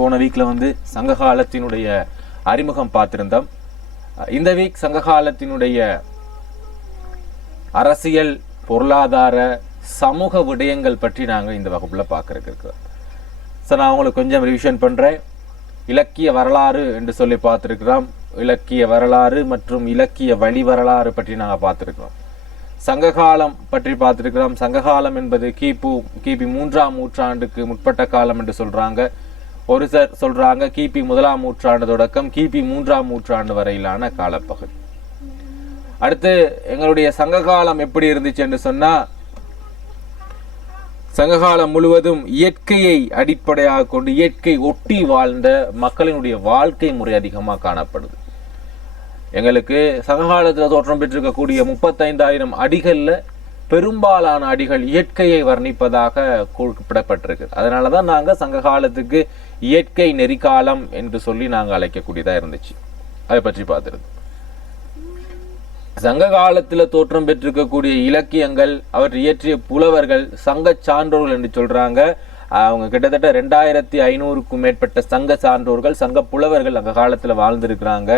போன வீக்ல சங்ககாலத்தினுடைய அறிமுகம் பார்த்திருந்தோம். இந்த வீக் சங்ககாலத்தினுடைய அரசியல், பொருளாதார, சமூக விடயங்கள் பற்றி நாங்கள் இந்த வகுப்புல பார்க்கறதுக்கு இருக்கிறோம். நான் உங்களுக்கு கொஞ்சம் ரிவிஷன் பண்றேன். இலக்கிய வரலாறு என்று சொல்லி பார்த்திருக்கிறோம். இலக்கிய வரலாறு மற்றும் இலக்கிய வழி வரலாறு பற்றி நாங்கள் பார்த்திருக்கிறோம். சங்ககாலம் பற்றி பார்த்திருக்கிறோம். சங்ககாலம் என்பது கிபி 3ஆம் நூற்றாண்டுக்கு முற்பட்ட காலம் என்று சொல்றாங்க. ஒரு சிலர் சொல்றாங்க கிபி 1ஆம் நூற்றாண்டு தொடக்கம் கிபி 3ஆம் நூற்றாண்டு வரையிலான காலப்பகுதி. அடுத்து எங்களுடைய சங்ககாலம் எப்படி இருந்துச்சு என்று சொன்னா, சங்ககாலம் முழுவதும் இயற்கையை அடிப்படையாக கொண்டு இயற்கை ஒட்டி வாழ்ந்த மக்களினுடைய வாழ்க்கை முறை அதிகமாக காணப்படுது. எங்களுக்கு சங்ககாலத்தில் தோற்றம் பெற்றிருக்கக்கூடிய 35,000 அடிகள்ல பெரும்பாலான அடிகள் இயற்கையை வர்ணிப்பதாக குறிப்பிடப்பட்டிருக்கு. அதனாலதான் நாங்க சங்ககாலத்துக்கு இயற்கை நெறிக்காலம் என்று சொல்லி நாங்க அழைக்கக்கூடியதா இருந்துச்சு. அதை பற்றி பார்த்துருது. சங்க காலத்துல தோற்றம் பெற்றிருக்கக்கூடிய இலக்கியங்கள், அவர் இயற்றிய புலவர்கள் சங்க சான்றோர்கள் என்று சொல்றாங்க. அவங்க கிட்டத்தட்ட 2500க்கும் மேற்பட்ட சங்க சான்றோர்கள், சங்க புலவர்கள் அங்க காலத்துல வாழ்ந்திருக்கிறாங்க.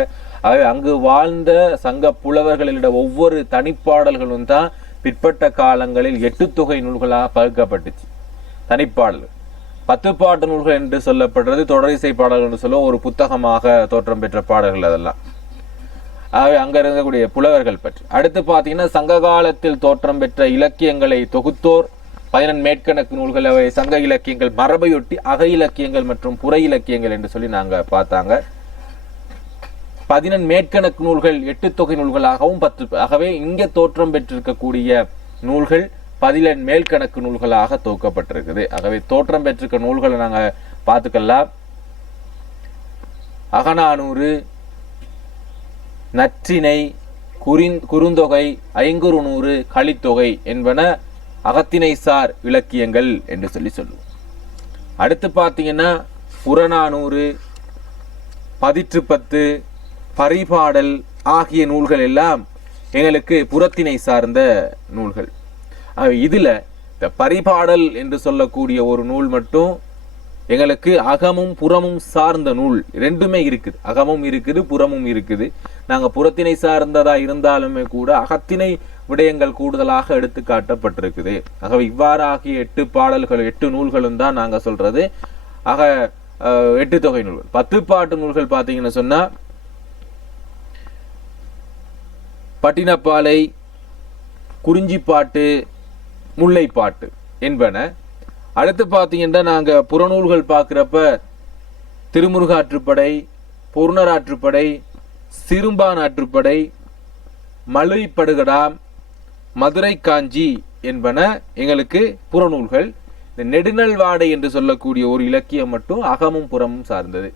அங்கு வாழ்ந்த சங்க புலவர்களிட ஒவ்வொரு தனிப்பாடல்களும் தான் பிற்பட்ட காலங்களில் 8 தொகை நூல்களாக பகுக்கப்பட்டுச்சு. தனிப்பாடல்கள் 10 பாட்டு நூல்கள் என்று சொல்லப்படுறது, தொடரிசை பாடல்கள் என்று சொல்ல ஒரு புத்தகமாக தோற்றம் பெற்ற பாடல்கள் அதெல்லாம். அங்க இருக்கக்கூடிய புலவர்கள் பற்றி அடுத்து பாத்தீங்கன்னா, சங்க காலத்தில் தோற்றம் பெற்ற இலக்கியங்களை தொகுத்தோர் 14 மேற்கணக்கு நூல்கள். அவை சங்க இலக்கியங்கள் மரபையொட்டி அக இலக்கியங்கள் மற்றும் புற இலக்கியங்கள் என்று சொல்லி நாங்க பார்த்தாங்க. 14 மேற்கணக்கு நூல்கள் 8 தொகை நூல்களாகவும் 10. ஆகவே இங்க தோற்றம் பெற்றிருக்கக்கூடிய நூல்கள் 14 மேல்கணக்கு நூல்களாக தொகுக்கப்பட்டிருக்குது. ஆகவே தோற்றம் பெற்றிருக்க நூல்களை நாங்க பார்த்துக்கலாம். அகநானூறு, நற்றிணை, குறுந்தொகை, ஐங்குறுநூறு, கலித்தொகை என்பன அகத்திணைசார் இலக்கியங்கள் என்று சொல்லி சொல்லுவோம். அடுத்து பார்த்தீங்கன்னா, புறநானூறு, பதிற்றுப்பத்து, பரிபாடல் ஆகிய நூல்கள் எல்லாம் எங்களுக்கு புறத்திணை சார்ந்த நூல்கள். இதுல இந்த பரிபாடல் என்று சொல்லக்கூடிய ஒரு நூல் மட்டும் எங்களுக்கு அகமும் புறமும் சார்ந்த நூல் ரெண்டுமே இருக்குது. அகமும் இருக்குது, புறமும் இருக்குது. நாங்க புறத்திணை சார்ந்ததா இருந்தாலுமே கூட அகத்திணை விடயங்கள் கூடுதலாக எடுத்து காட்டப்பட்டிருக்குது. ஆகவே இவ்வாறாகிய 8 பாடல்கள் 8 நூல்களும் தான் நாங்க சொல்றது ஆக 8 தொகை நூல்கள். 10 பாட்டு நூல்கள் பாத்தீங்கன்னு சொன்னா, பட்டினப்பாலை, குறிஞ்சிப்பாட்டு, முல்லைப்பாட்டு என்பன. அடுத்து பார்த்தீங்கன்னா, நாங்க புறநூல்கள் பார்க்கிறப்ப திருமுருகாற்றுப்படை, பொருணராற்றுப்படை, சிறும்பான் ஆற்றுப்படை, மலைப்படுகடாம், மதுரை காஞ்சி என்பன எங்களுக்கு புறநூல்கள். இந்த நெடுநல் வாடை என்று சொல்லக்கூடிய ஒரு இலக்கியம் மட்டும் அகமும் புறமும் சார்ந்தது.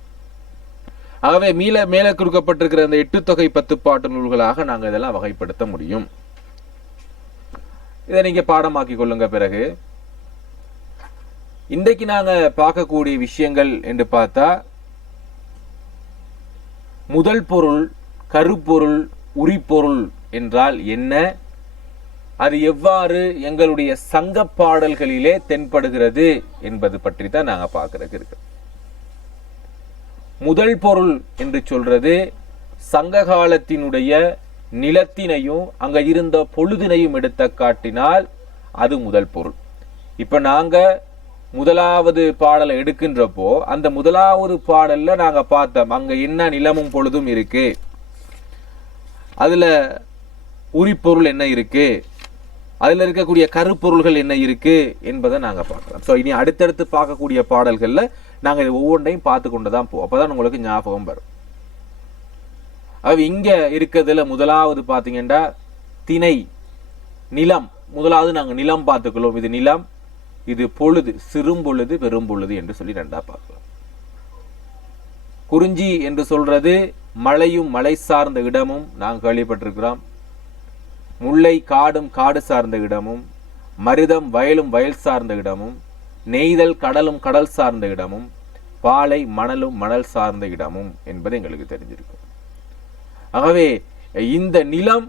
ஆகவே மேல கொடுக்கப்பட்டிருக்கிற அந்த 8 தொகை 10 பாட்டு நூல்களாக நாங்கள் இதெல்லாம் வகைப்படுத்த முடியும். இதை நீங்க பாடமாக்கி கொள்ளுங்க. பிறகு இன்றைக்கு நாங்க பார்க்கக்கூடிய விஷயங்கள் என்று பார்த்தா, முதல் பொருள், கருப்பொருள், உரிப்பொருள் என்றால் என்ன, அது எவ்வாறு எங்களுடைய சங்க பாடல்களிலே தென்படுகிறது என்பது பற்றி தான் நாங்க பார்க்கறதுக்கு இருக்கு. முதல் பொருள் என்று சொல்றது சங்க காலத்தினுடைய நிலத்தினையும் அங்க இருந்த பொழுதினையும் எடுத்த காட்டினால் அது முதல் பொருள். இப்ப நாங்க முதலாவது பாடலை எடுக்கின்றப்போ அந்த முதலாவது பாடல்ல நாங்க பார்த்தோம் அங்க என்ன நிலமும் பொழுதும் இருக்கு, அதுல உரிப்பொருள் என்ன இருக்கு, அதுல இருக்கக்கூடிய கருப்பொருள்கள் என்ன இருக்கு என்பதை நாங்க பார்க்கலாம். சோ இனி அடுத்தடுத்து பார்க்கக்கூடிய பாடல்கள்ல நாங்க ஒவ்வொன்றையும் பார்த்து கொண்டுதான் போவோம். அப்பதான் உங்களுக்கு ஞாபகம் வரும். இங்க இருக்கிறதுல முதலாவது பாத்தீங்கன்னா திணை, நிலம். முதலாவது நாங்க நிலம் பார்த்துக்கிறோம். இது நிலம், இது பொழுது, சிறும்பொழுது, பெரும்பொழுது என்று சொல்லி ரெண்டா பார்க்கலாம். குறிஞ்சி என்று சொல்றது மலையும் மலை சார்ந்த இடமும் நாங்கள் கேள்விப்பட்டிருக்கிறோம். முல்லை காடும் காடு சார்ந்த இடமும், மருதம் வயலும் வயல் சார்ந்த இடமும், நெய்தல் கடலும் கடல் சார்ந்த இடமும், பாலை மணலும் மணல் சார்ந்த இடமும் என்பது எங்களுக்கு தெரிஞ்சிருக்கும். ஆகவே இந்த நிலம்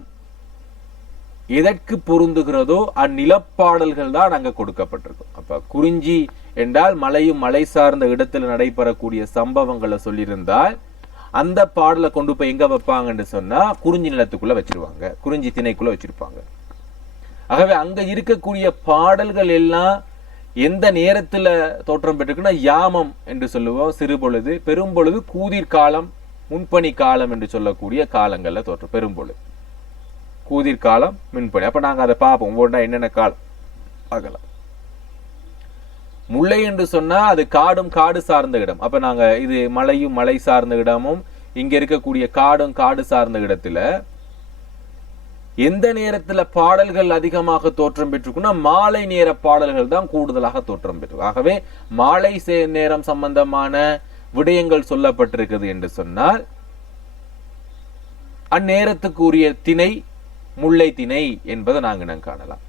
எதற்கு பொருந்துகிறதோ அந்நிலப்பாடல்கள் தான் அங்க கொடுக்கப்பட்டிருக்கும். அப்ப குறிஞ்சி என்றால் மலையும் மலை சார்ந்த இடத்துல நடைபெறக்கூடிய சம்பவங்களை சொல்லியிருந்தால் அந்த பாடலை கொண்டு போய் எங்க வைப்பாங்கன்னு சொன்னா குறிஞ்சி நிலத்துக்குள்ள வச்சிருவாங்க, குறிஞ்சி திணைக்குள்ள வச்சிருப்பாங்க. ஆகவே அங்க இருக்கக்கூடிய பாடல்கள் எல்லாம் எந்த நேரத்துல தோற்றம் பெற்றிருக்குன்னா யாமம் என்று சொல்லுவோம் சிறுபொழுது, பெரும்பொழுது, கூதிர் காலம், முன்பனி காலம் என்று சொல்லக்கூடிய காலங்கள்ல தோற்றம். பெரும்பொழுது, கூதிர் காலம், முன்பனி. அப்ப நாங்க அதை பார்ப்போம் ஒவ்வொன்றா என்னென்ன காலம் பார்க்கலாம். முல்லை என்று சொன்னா அது காடும் காடு சார்ந்த இடம். அப்ப நாங்க இது மலையும் மலை சார்ந்த இடமும் இங்க இருக்கக்கூடிய காடும் காடு சார்ந்த இடத்துல எந்த நேரத்துல பாடல்கள் அதிகமாக தோற்றம் பெற்றிருக்குன்னா மாலை நேர பாடல்கள் தான் கூடுதலாக தோற்றம் பெற்றிருக்கும். ஆகவே மாலை நேரம் சம்பந்தமான விடயங்கள் சொல்லப்பட்டிருக்கிறது என்று சொன்னால் அந்நேரத்துக்கு உரிய திணை முல்லை திணை என்பதை நாங்கள் காணலாம்.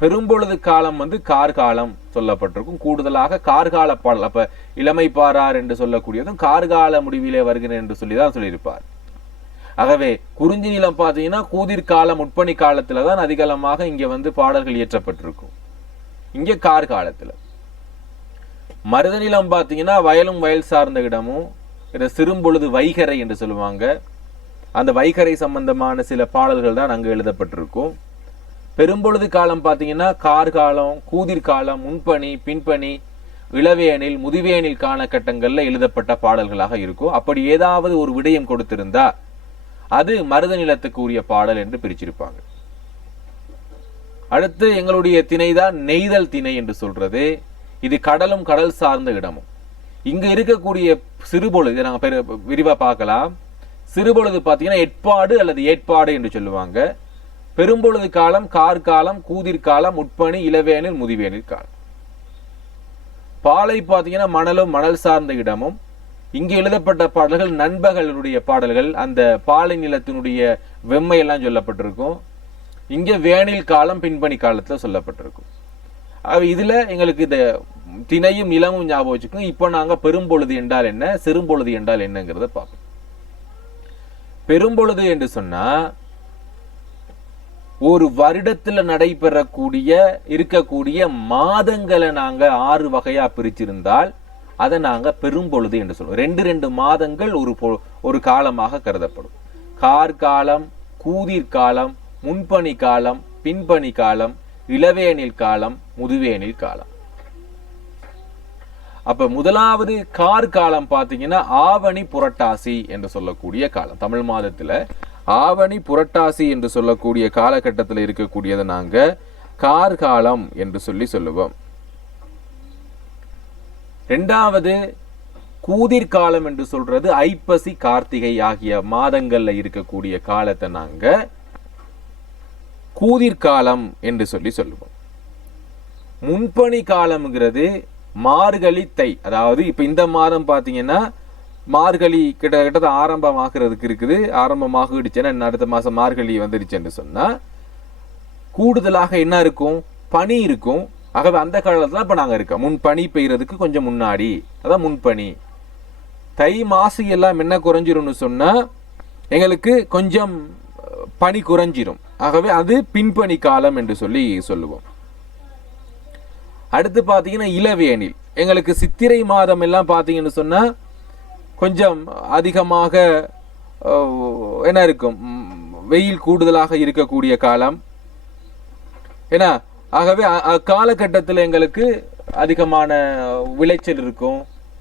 பெரும்பொழுது காலம் கார்காலம் சொல்லப்பட்டிருக்கும். கூடுதலாக கார்கால பாடல். அப்ப இளமை பாரார் என்று சொல்லக்கூடியதும் கார்கால முடிவிலே வருகிறேன் என்று சொல்லிதான் சொல்லியிருப்பார். ஆகவே குறிஞ்சி நிலம் பார்த்தீங்கன்னா கூதிர் காலம் முற்பனி காலத்துலதான் அதிகமாக இங்க பாடல்கள் இயற்றப்பட்டிருக்கும். இங்க கார்காலத்துல. மருத நிலம் பார்த்தீங்கன்னா வயலும் வயல் சார்ந்த இடமும் சிறும்பொழுது வைகரை என்று சொல்லுவாங்க. அந்த வைகரை சம்பந்தமான சில பாடல்கள் தான் அங்கு எழுதப்பட்டிருக்கும். பெரும்பொழுது காலம் பார்த்தீங்கன்னா கார்காலம், கூதிர் காலம், முன்பனி, பின்பனி, இளவேனில், முதுவேனில் காலகட்டங்கள்ல எழுதப்பட்ட பாடல்களாக இருக்கும். அப்படி ஏதாவது ஒரு விடயம் கொடுத்திருந்தா அது மருத நிலத்துக்கு உரிய பாடல் என்று பிரிச்சிருப்பாங்க. அடுத்து எங்களுடைய திணைதான் நெய்தல் திணை என்று சொல்றது. இது கடலும் கடல் சார்ந்த இடமும். இங்க இருக்கக்கூடிய சிறுபொழுது நாங்க விரிவா பார்க்கலாம். சிறுபொழுது பார்த்தீங்கன்னா எட்பாடு அல்லது ஏற்பாடு என்று சொல்லுவாங்க. பெரும்பொழுது காலம் கார்காலம், கூதிர் காலம், முற்பனி, இளவேனில், முதுவேனில் காலம். பாலை பார்த்தீங்கன்னா மணலும் மணல் சார்ந்த இடமும். இங்கு எழுதப்பட்ட பாடல்கள் நண்பர்களுடைய பாடல்கள். அந்த பாலை நிலத்தினுடைய வெம்மை எல்லாம் சொல்லப்பட்டிருக்கும். இங்க வேனில் காலம், பின்பனி காலத்துல சொல்லப்பட்டிருக்கும். இதுல எங்களுக்கு இந்த திணையும் நிலமும் ஞாபகம் வச்சுக்கோங்க. இப்ப நாங்க பெரும்பொழுது என்றால் என்ன, சிறும்பொழுது என்றால் என்னங்கிறத பார்ப்போம். பெரும்பொழுது என்று சொன்னா ஒரு வருடத்துல நடைபெறக்கூடிய இருக்கக்கூடிய மாதங்களை நாங்க 6 வகையா பிரிச்சிருந்தால் அதை நாங்க பெரும்பொழுது என்று சொல்லுவோம். 2 மாதங்கள் ஒரு காலமாக கருதப்படும். கார்காலம், கூதிர் காலம், முன்பனி காலம், பின்பனி காலம், இளவேனில் காலம், முதுவேனில் காலம். அப்ப முதலாவது கார்காலம் பாத்தீங்கன்னா ஆவணி புரட்டாசி என்று சொல்லக்கூடிய காலம். தமிழ் மாதத்துல ஆவணி புரட்டாசி என்று சொல்லக்கூடிய காலகட்டத்தில் இருக்கக்கூடியதை நாங்க கார்காலம் என்று சொல்லுவோம். 2வது கூதிர் காலம் என்று சொல்றது ஐப்பசி, கார்த்திகை ஆகிய மாதங்கள்ல இருக்கக்கூடிய காலத்தை நாங்க கூதிர் காலம் என்று சொல்லுவோம். முன்பனி காலம்ங்கிறது மார்கழி, தை. அதாவது இப்ப இந்த மாதம் பாத்தீங்கன்னா மார்கழி கிட்டத்தட்ட ஆரம்பமாகிறதுக்கு இருக்குது. ஆரம்பமாகிடுச்சுன்னா அடுத்த மாசம் மார்கழி வந்துடுச்சுன்னு சொன்னா கூடுதலாக என்ன இருக்கும், பனி இருக்கும். ஆகவே அந்த காலத்துல இப்ப நாங்க இருக்கோம். முன்பனி பெய்யறதுக்கு கொஞ்சம் முன்னாடி, அதான் முன்பனி. தை மாசி எல்லாம் என்ன குறைஞ்சிரும்னு சொன்னா எங்களுக்கு கொஞ்சம் பனி குறைஞ்சிரும். ஆகவே அது பின்பனி காலம் என்று சொல்லுவோம். அடுத்து பாத்தீங்கன்னா இளவேனில். எங்களுக்கு சித்திரை மாதம் எல்லாம் பாத்தீங்கன்னு சொன்னா கொஞ்சம் அதிகமாக என்ன இருக்கும், வெயில் கூடுதலாக இருக்கக்கூடிய காலம். ஏன்னா ஆகவே காலகட்டத்தில் எங்களுக்கு அதிகமான விளைச்சல் இருக்கும்,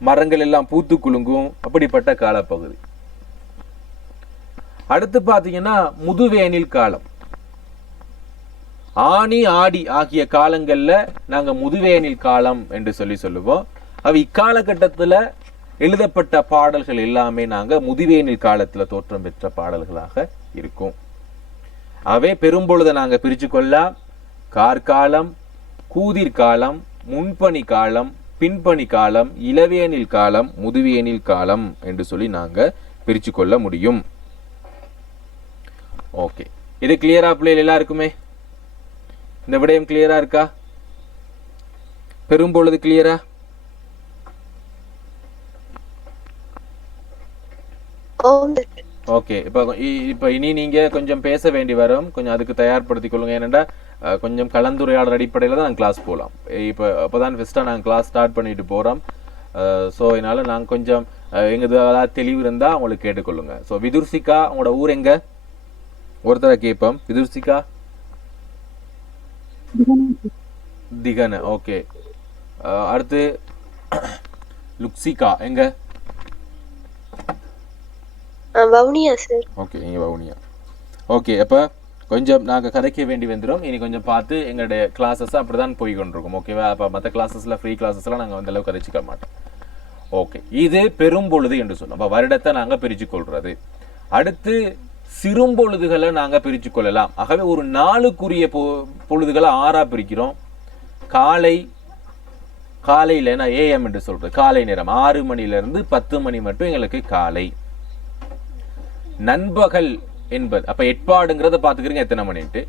மரங்கள் எல்லாம் பூத்து குலுங்கும். அப்படிப்பட்ட காலப்பகுதி. அடுத்து பாத்தீங்கன்னா முதுவேனில் காலம். ஆனி, ஆடி ஆகிய காலங்கள்ல நாங்க முதுவேனில் காலம் என்று சொல்லுவோம். அவ இக்காலகட்டத்துல எழுதப்பட்ட பாடல்கள் எல்லாமே நாங்க முதுவேனில் காலத்துல தோற்றம் பெற்ற பாடல்களாக இருக்கும். அவை பெரும்பொழுதை நாங்க பிரிச்சு கொள்ளலாம். கார்காலம், கூதிர் காலம், முன்பனி காலம், பின்பனி காலம், இளவேனில் காலம், முதுவேனில் காலம் என்று நாங்க பிரிச்சு கொள்ள முடியும். ஓகே, இது கிளியரா பிள்ளைகள் எல்லாருக்குமே? இந்த விடயம் கிளியரா இருக்கா? பெரும்பொழுது கிளியரா? ஓகே, இப்ப இனி நீங்க கொஞ்சம் பேச வேண்டி வரும். கொஞ்சம் அதுக்கு தயார்படுத்திக் கொள்ளுங்க. ஏனென்றா கொஞ்சம் கலந்துரையாடல் அடிப்படையில் தான் நாங்கள் கிளாஸ் போகலாம். இப்போ அப்போ தான் ஃபஸ்ட்டாக நாங்கள் கிளாஸ் ஸ்டார்ட் பண்ணிட்டு போகிறோம். ஸோ அதனால் நாங்கள் கொஞ்சம் எங்கள் ஏதாவது தெளிவு இருந்தால் உங்களுக்கு கேட்டுக்கொள்ளுங்க. ஸோ விதுர்சிகா உங்களோட ஊர் எங்கே? ஒருத்தரை கேட்போம். விதுர்சிகா திகன. ஓகே. அடுத்து லுக்சிகா எங்க? வவுனியா சார். ஓகே, நீங்க வவுனியா. ஓகே, அப்போ கொஞ்சம் நாங்கள் கதைக்க வேண்டி வந்துடும். இனி கொஞ்சம் பார்த்து எங்களுடைய கிளாஸஸ் அப்படி தான் போய் கொண்டிருக்கோம். ஓகேவா? அப்போ மற்ற கிளாஸஸில் ஃப்ரீ கிளாஸஸ்லாம் நாங்கள் அந்த அளவுக்கு கதைச்சிக்க மாட்டோம். ஓகே, இது பெரும்பொழுது என்று சொன்னோம். அப்போ வருடத்தை நாங்கள் பிரித்து கொள்வது. அடுத்து சிறும்பொழுதுகளை நாங்கள் பிரித்து கொள்ளலாம். ஆகவே ஒரு நாளுக்குரிய பொழுதுகளை 6ஆக பிரிக்கிறோம். காலையில் நான் ஏஎம் என்று சொல்றது காலை நேரம் 6 மணிலிருந்து 10 மணி மட்டும் எங்களுக்கு காலை. நண்பகல் என்பது அப்ப எட்பாடுங்கிறத பாத்துக்கிறீங்க எத்தனை மணிட்டு.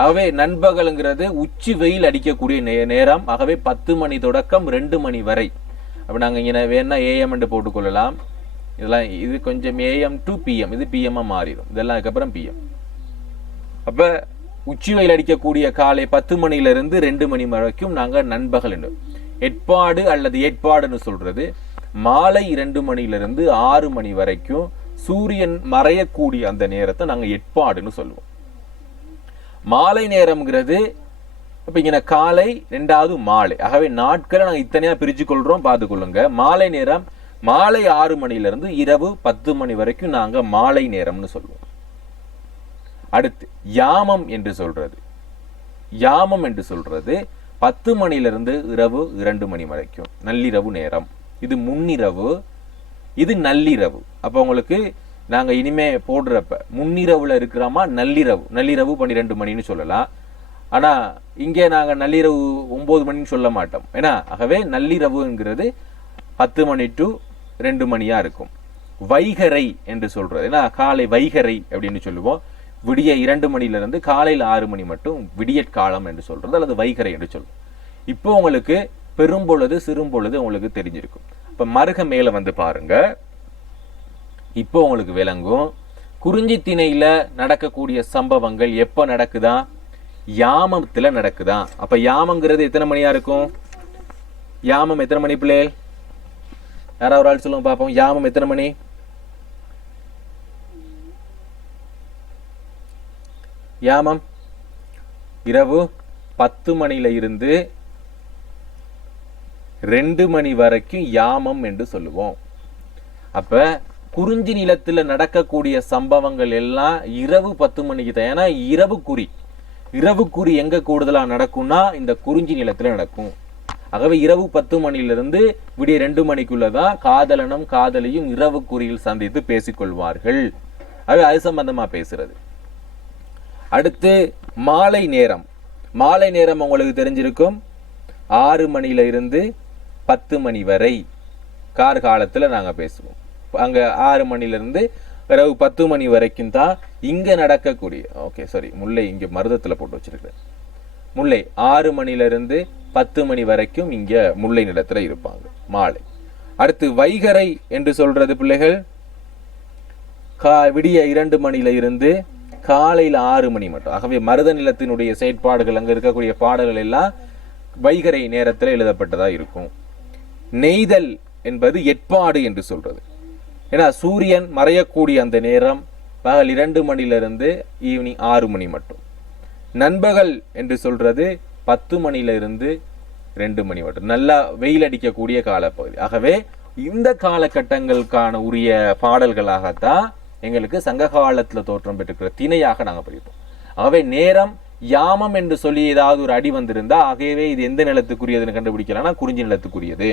ஆகவே நண்பகல்ங்கிறது உச்சி வெயில் அடிக்கக்கூடிய நேரம். ஆகவே 10 மணி தொடக்கம் 2 மணி வரை. அப்ப நாங்க இங்க வேணா ஏஎம் என்று போட்டுக்கொள்ளலாம். இதெல்லாம் இது கொஞ்சம் ஏஎம் டு பிஎம், இது பிஎம் மாறிடும். இதெல்லாம் அதுக்கப்புறம் பிஎம். அப்ப உச்சி வெயில் அடிக்கக்கூடிய காலை 10 மணிலிருந்து 2 மணி வரைக்கும் நாங்க நண்பகல் என்று. எட்பாடு அல்லது ஏற்பாடுன்னு சொல்றது மாலை 2 மணிலிருந்து 6 மணி வரைக்கும் சூரியன் மறையக்கூடிய அந்த நேரத்தை நாங்க எட்பாடுன்னு சொல்லுவோம். மாலை நேரம்ங்கிறது இப்ப இங்க காலை 2வது மாலை. ஆகவே நாட்களை நாங்க இத்தனையா பிரிச்சு கொள்றோம், பார்த்துக்கொள்ளுங்க. மாலை நேரம் மாலை 6 மணிலிருந்து இரவு 10 மணி வரைக்கும் நாங்க மாலை நேரம்னு சொல்லுவோம். அடுத்து யாமம் என்று சொல்றது 10 மணிலிருந்து இரவு 2 மணி வரைக்கும் நள்ளிரவு நேரம். இது முன்னிரவு, இது நள்ளிரவு. அப்ப உங்களுக்கு நாங்க இனிமே போடுறப்ப முன்னிரவுல இருக்கிறோமா நள்ளிரவு 12 மணின்னு சொல்லலாம். ஆனா இங்கே நாங்க நள்ளிரவு 9 மணின்னு சொல்ல மாட்டோம். ஏன்னா ஆகவே நள்ளிரவுங்கிறது 10 மணி டு 2 மணியா இருக்கும். வைகரை என்று சொல்றது ஏன்னா காலை வைகரை அப்படின்னு சொல்லுவோம். விடிய 2 மணிலிருந்து காலையில் 6 மணி மட்டும் விடியற்காலம் என்று சொல்றது அல்லது வைகரை என்று சொல்லுவோம். இப்போ உங்களுக்கு பெரும்பொழுது சிறும்பொழுது உங்களுக்கு தெரிஞ்சிருக்கும். இப்ப மருக மேல வந்து பாருங்க. இப்போ உங்களுக்கு விளங்கும். குறிஞ்சி திணையில நடக்கக்கூடிய சம்பவங்கள் எப்ப நடக்குதா? யாமத்துல நடக்குதா? அப்ப யாமங்கிறது எத்தனை மணியா இருக்கும்? யாமம் எத்தனை மணி பிள்ளை? யாராவது ஒரு ஆள் சொல்லுங்க பாப்போம். யாமம் எத்தனை மணி? யாமம் இரவு 10 மணியில இருந்து 2 மணி வரைக்கும் யாமம் என்று சொல்லுவோம். அப்ப குறிஞ்சி நிலத்துல நடக்கக்கூடிய சம்பவங்கள் எல்லாம் இரவு 10 மணிக்கு தான். ஏன்னா இரவு குறி எங்க கூடுதலா நடக்கும்னா இந்த குறிஞ்சி நிலத்துல நடக்கும். ஆகவே இரவு 10 மணிலிருந்து விடிய 2 மணிக்குள்ளதான் காதலனும் காதலியும் இரவு குறியில் சந்தித்து பேசிக்கொள்வார்கள். அது சம்பந்தமா பேசுறது. அடுத்து மாலை நேரம் உங்களுக்கு தெரிஞ்சிருக்கும். 6 மணியில இருந்து 10 மணி வரை கார்காலத்துல நாங்க பேசுவோம். அங்க 6 மணிலிருந்து இரவு 10 மணி வரைக்கும் தான் இங்க நடக்கக்கூடிய முல்லை இங்க மருதத்துல போட்டு வச்சிருக்கேன். முல்லை 6 மணிலிருந்து 10 மணி வரைக்கும் இங்க முல்லை நிலத்துல இருப்பாங்க மாலை. அடுத்து வைகரை என்று சொல்றது பிள்ளைகள் விடிய 2 மணியில இருந்து காலையில் 6 மணி மட்டும். ஆகவே மருத நிலத்தினுடைய செயற்பாடுகள் அங்க இருக்கக்கூடிய பாடல்கள் எல்லாம் வைகரை நேரத்தில் எழுதப்பட்டதா இருக்கும். நெய்தல் என்பது எட்பாடு என்று சொல்றது. ஏன்னா சூரியன் மறையக்கூடிய அந்த நேரம் பகல் 2 மணிலிருந்து ஈவினிங் 6 மணி மட்டும். நண்பகல் என்று சொல்றது 10 மணிலிருந்து 2 மணி மட்டும். நல்லா வெயில் அடிக்கக்கூடிய காலப்பகுதி. ஆகவே இந்த காலகட்டங்களுக்கான உரிய பாடல்களாகத்தான் எங்களுக்கு சங்க காலத்துல தோற்றம் பெற்றிருக்கிற திணையாக நாங்க பிரிப்போம். ஆகவே நேரம் யாமம் என்று சொல்லி ஏதாவது ஒரு அடி வந்திருந்தா ஆகவே இது எந்த நிலத்துக்குரியதுன்னு கண்டுபிடிக்கலாம். குறிஞ்சி நிலத்துக்குரியது.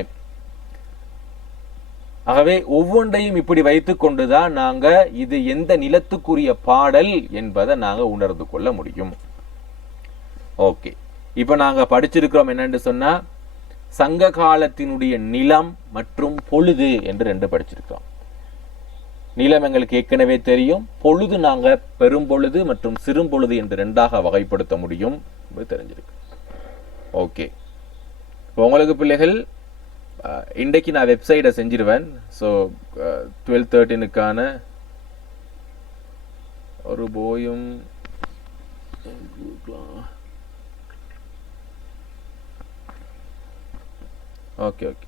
ஆகவே ஒவ்வொன்றையும் இப்படி வைத்துக் கொண்டுதான் நாங்க இது எந்த நிலத்துக்குரிய பாடல் என்பதை நாங்க உணர்ந்து கொள்ள முடியும். ஓகே, இப்ப நாங்க படிச்சிருக்கிறோம் என்னன்னு சொன்னா சங்க காலத்தினுடைய நிலம் மற்றும் பொழுது என்று 2 படிச்சிருக்கோம். நிலம் எங்களுக்கு ஏற்கனவே தெரியும். பொழுது நாங்க பெரும்பொழுது மற்றும் சிறும்பொழுது என்று 2ஆக வகைப்படுத்த முடியும் தெரிஞ்சிருக்கு. ஓகே, உங்களுக்கு பிள்ளைகள் இன்றைக்கு நான் வெப்சைட்டை செஞ்சிருவேன். ஸோ 12-13க்கான ஒரு போயும் ஓகே ஓகே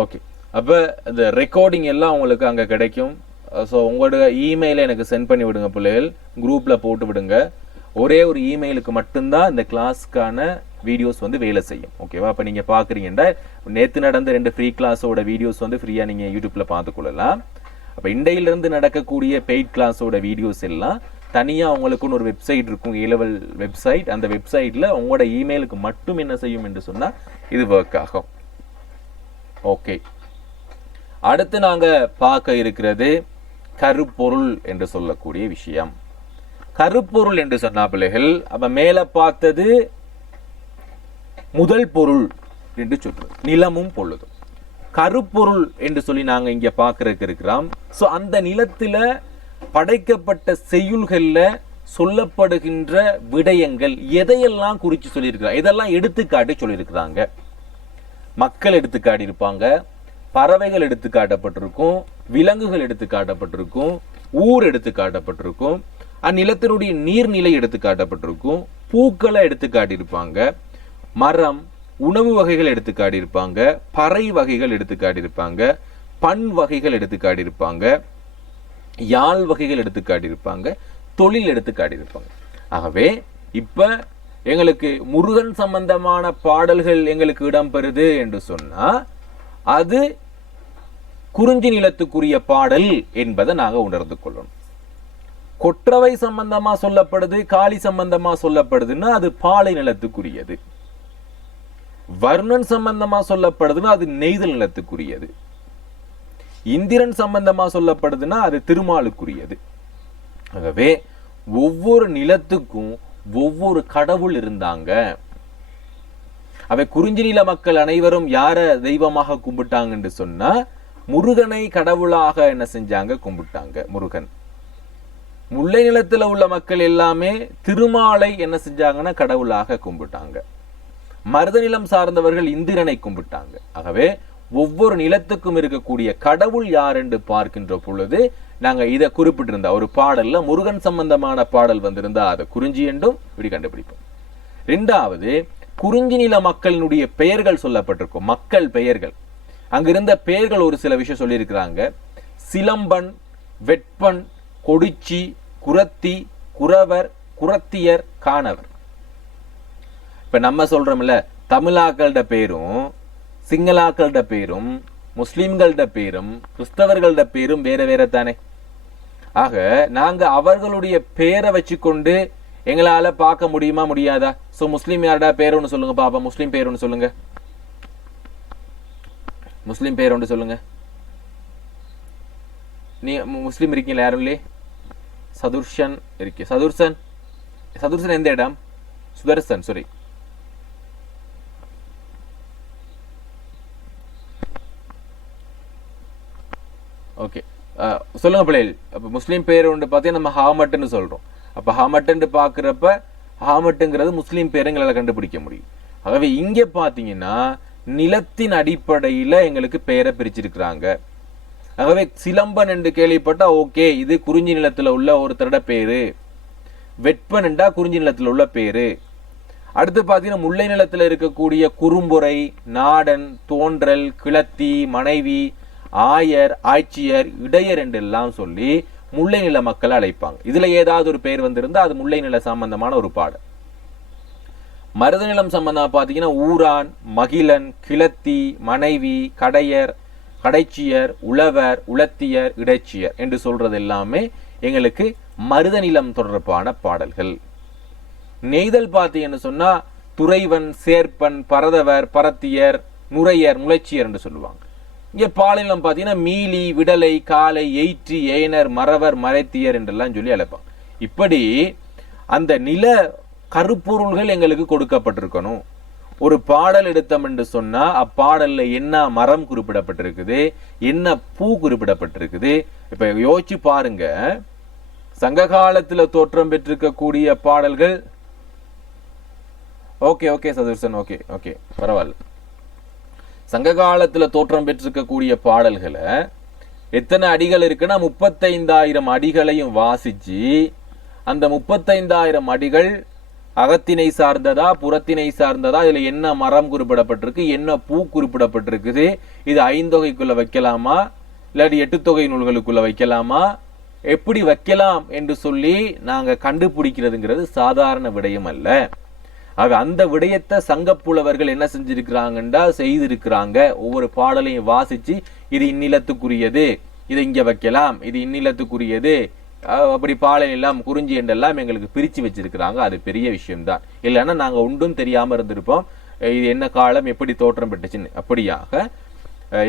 ஓகே. அப்போ இந்த ரெக்கார்டிங் எல்லாம் உங்களுக்கு அங்கே கிடைக்கும். ஸோ உங்களோட இமெயிலை எனக்கு சென்ட் பண்ணி விடுங்க பிள்ளைகள், குரூப்பில் போட்டு விடுங்க. ஒரே ஒரு இமெயிலுக்கு மட்டும்தான் இந்த கிளாஸ்க்கான வீடியோஸ் வந்து வேலை செய்யும். ஓகேவா? அப்போ நீங்கள் பார்க்குறீங்கன்னா நேற்று நடந்த 2 ஃப்ரீ கிளாஸோட வீடியோஸ் வந்து ஃப்ரீயாக நீங்கள் யூடியூப்பில் பார்த்துக்கொள்ளலாம். அப்போ இண்டையிலிருந்து நடக்கக்கூடிய பெய்ட் கிளாஸோட வீடியோஸ் எல்லாம் தனியாக உங்களுக்குன்னு ஒரு வெப்சைட் இருக்கும், A-level வெப்சைட். அந்த வெப்சைட்டில் உங்களோட இமெயிலுக்கு மட்டும் என்ன செய்யும் என்று சொன்னால் இது ஒர்க் ஆகும். ஓகே, அடுத்து நாங்கள் பார்க்க இருக்கிறது கருப்பொருள் என்று சொல்லக்கூடிய விஷயம். கருப்பொருள் என்று சொன்னா பிள்ளைகள், அப்ப மேல பார்த்தது முதல் பொருள் என்று சொல்றது நிலமும் பொழுதும். கருப்பொருள் என்று சொல்லி நாங்க இங்க பார்க்கறதுக்கு இருக்கிறோம். சோ அந்த நிலத்துல படைக்கப்பட்ட செய்யுள்கள்ல சொல்லப்படுகின்ற விடயங்கள் எதையெல்லாம் குறித்து சொல்லியிருக்கிறாங்க, இதெல்லாம் எடுத்துக்காட்டி சொல்லியிருக்கிறாங்க. மக்கள் எடுத்துக்காட்டி இருப்பாங்க, பறவைகள் எடுத்து காட்டப்பட்டிருக்கும், விலங்குகள் எடுத்து காட்டப்பட்டிருக்கும், ஊர் எடுத்து காட்டப்பட்டிருக்கும், அந்நிலத்தினுடைய நீர்நிலை எடுத்து காட்டப்பட்டிருக்கும், பூக்களை எடுத்து காட்டியிருப்பாங்க, மரம் உணவு வகைகள் எடுத்து காட்டியிருப்பாங்க, பறை வகைகள் எடுத்து காட்டியிருப்பாங்க, பண் வகைகள் எடுத்து காட்டியிருப்பாங்க, யாழ் வகைகள் எடுத்து காட்டியிருப்பாங்க, தொழில் எடுத்து காட்டியிருப்பாங்க. ஆகவே இப்ப எங்களுக்கு முருகன் சம்பந்தமான பாடல்கள் எங்களுக்கு இடம்பெறுது என்று சொன்னா அது குறிஞ்சி நிலத்துக்குரிய பாடல் என்பதை நாங்க உணர்ந்து கொள்ளணும். கொற்றவை சம்பந்தமா சொல்லப்படுது, காளி சம்பந்தமா சொல்லப்படுதுன்னா அது பாலை நிலத்துக்குரியது. வர்ணன் சம்பந்தமா சொல்லப்படுதுன்னா அது நெய்தல் நிலத்துக்குரியது. இந்திரன் சம்பந்தமா சொல்லப்படுதுன்னா அது திருமாலுக்குரியது. ஆகவே ஒவ்வொரு நிலத்துக்கும் ஒவ்வொரு கடவுள் இருந்தாங்க. அவை குறிஞ்சி நில மக்கள் அனைவரும் யார தெய்வமாக கும்பிட்டாங்கன்னு சொன்னா முருகனை கடவுளாக என்ன செஞ்சாங்க, கும்பிட்டாங்க. முருகன். முல்லை நிலத்துல உள்ள மக்கள் எல்லாமே திருமாலை என்ன செஞ்சாங்கன்னா கடவுளாக கும்பிட்டாங்க. மருத நிலம் சார்ந்தவர்கள் இந்திரனை கும்பிட்டாங்க. ஆகவே ஒவ்வொரு நிலத்துக்கும் இருக்கக்கூடிய கடவுள் யார் என்று பார்க்கின்ற பொழுது நாங்க இதை குறிப்பிட்டிருந்தா ஒரு பாடல்ல முருகன் சம்பந்தமான பாடல் வந்திருந்தா அதை குறிஞ்சி என்றும் இப்படி கண்டுபிடிப்போம். 2வது, குறிஞ்சி நில மக்களினுடைய பெயர்கள் சொல்லப்பட்டிருக்கும், மக்கள் பெயர்கள். அங்கிருந்த பெயர்கள் ஒரு சில விஷயம் சொல்லியிருக்கிறாங்க. சிலம்பன், வெட்பன், கொடிச்சி, குரத்தி, குறவர், குரத்தியர், காணவர். இப்ப நம்ம சொல்றோம்ல, தமிழாக்களோட பேரும் சிங்களாக்களோட பேரும் முஸ்லிம்களோட பேரும் கிறிஸ்தவர்களோட பேரும் வேற வேற தானே. ஆக நாங்க அவர்களுடைய பேரை வச்சுக்கொண்டு எங்களால பார்க்க முடியுமா, முடியாதா? சோ முஸ்லீம் யாரடா பேர் ஒன்று சொல்லுங்க பாப்பா. முஸ்லீம் பேர் ஒன்று சொல்லுங்க. முஸ்லீம் பேர் ஒன்று சொல்லுங்க. நீ முஸ்லீம் இருக்கீங்களா யாரும் இல்லையே? சதுர்ஷன் இருக்கு. சதுர்சன், சதுர்சன் எந்த இடம்? சுதர்சன், சாரி. ஓகே, சொல்லுங்க பிள்ளைகள். அப்ப முஸ்லீம் பேர் ஒன்று பார்த்தீங்கன்னா நம்ம ஹாமட்னு சொல்றோம். அப்ப ஹாமட்னு பாக்குறப்ப ஹாமட்டுங்கிறது முஸ்லீம் பேருங்களை கண்டுபிடிக்க முடியும். ஆகவே இங்க பாத்தீங்கன்னா நிலத்தின் அடிப்படையில எங்களுக்கு பெயரை பிரிச்சிருக்கிறாங்க. ஆகவே சிலம்பன் என்று கேள்விப்பட்டா ஓகே, இது குறிஞ்சி நிலத்துல உள்ள ஒருத்தரோட பேரு. வெட்பன் என்றா குறிஞ்சி நிலத்துல உள்ள பேரு. அடுத்து பாத்தீங்கன்னா முல்லை நிலத்துல இருக்கக்கூடிய குறும்புரை, நாடன், தோன்றல், கிளத்தி, மனைவி, ஆயர், ஆட்சியர், இடையர் என்றெல்லாம் சொல்லி முல்லை நில மக்கள் அழைப்பாங்க. இதுல ஏதாவது ஒரு பெயர் வந்திருந்தா அது முல்லை நில சம்பந்தமான ஒரு பாடல். மருத நிலம் சம்பந்தமா பாத்தீங்கன்னா ஊரான், மகிழன், கிளத்தி, மனைவி, கடையர், கடைச்சியர், உழவர், உலத்தியர், இடைச்சியர் என்று சொல்றது எல்லாமே எங்களுக்கு மருத நிலம் தொடர்பான பாடல்கள். நெய்தல் பார்த்தீங்கன்னு சொன்னா துறைவன், சேர்ப்பன், பரதவர், பரத்தியர், நுரையர், முளைச்சியர் என்று சொல்லுவாங்க. இங்க பாலினம் பார்த்தீங்கன்னா மீலி, விடலை, காலை, எயிற்றி, ஏனர், மறவர், மறைத்தியர் என்றெல்லாம் சொல்லி அழைப்பாங்க. இப்படி அந்த நில கருப்பொருள்கள் எங்களுக்கு கொடுக்கப்பட்டிருக்கணும். ஒரு பாடல் எடுத்தோம் என்று சொன்னா அப்பாடல்ல என்ன மரம் குறிப்பிடப்பட்டிருக்குது, என்ன பூ குறிப்பிடப்பட்டிருக்குது. இப்ப யோசிச்சு பாருங்க, சங்க காலத்துல தோற்றம் பெற்றிருக்கக்கூடிய பாடல்கள். ஓகே ஓகே சதுர்சன், ஓகே ஓகே பரவாயில்ல. சங்க காலத்துல தோற்றம் பெற்றிருக்கக்கூடிய பாடல்களை எத்தனை அடிகள் இருக்குன்னா 35,000 அடிகளையும் வாசிச்சு அந்த 35,000 அடிகள் அகத்திணை சார்ந்ததா புறத்திணை சார்ந்ததா, இதுல என்ன மரம் குறிப்பிடப்பட்டிருக்கு, என்ன பூ குறிப்பிடப்பட்டிருக்குது, இது ஐந்தொகைக்குள்ள வைக்கலாமா இல்லாட்டி 8 தொகை நூல்களுக்குள்ள வைக்கலாமா, எப்படி வைக்கலாம் என்று சொல்லி நாங்க கண்டுபிடிக்கிறதுங்கிறது சாதாரண விடயம் அல்ல. ஆக அந்த விடயத்தை சங்கப்புலவர்கள் என்ன செஞ்சிருக்கிறாங்கண்டா செய்திருக்கிறாங்க. ஒவ்வொரு பாடலையும் வாசிச்சு இது இந்நிலத்துக்குரியது, இதை இங்க வைக்கலாம், இது இந்நிலத்துக்குரியது, அப்படி பாலை எல்லாம் குறிஞ்சி என்றெல்லாம் எங்களுக்கு பிரிச்சு வச்சிருக்கிறாங்க. அது பெரிய விஷயம்தான். இல்லைன்னா நாங்க ஒன்றும் தெரியாம இருந்திருப்போம், இது என்ன காலம் எப்படி தோற்றம் பெற்றுச்சுன்னு. அப்படியாக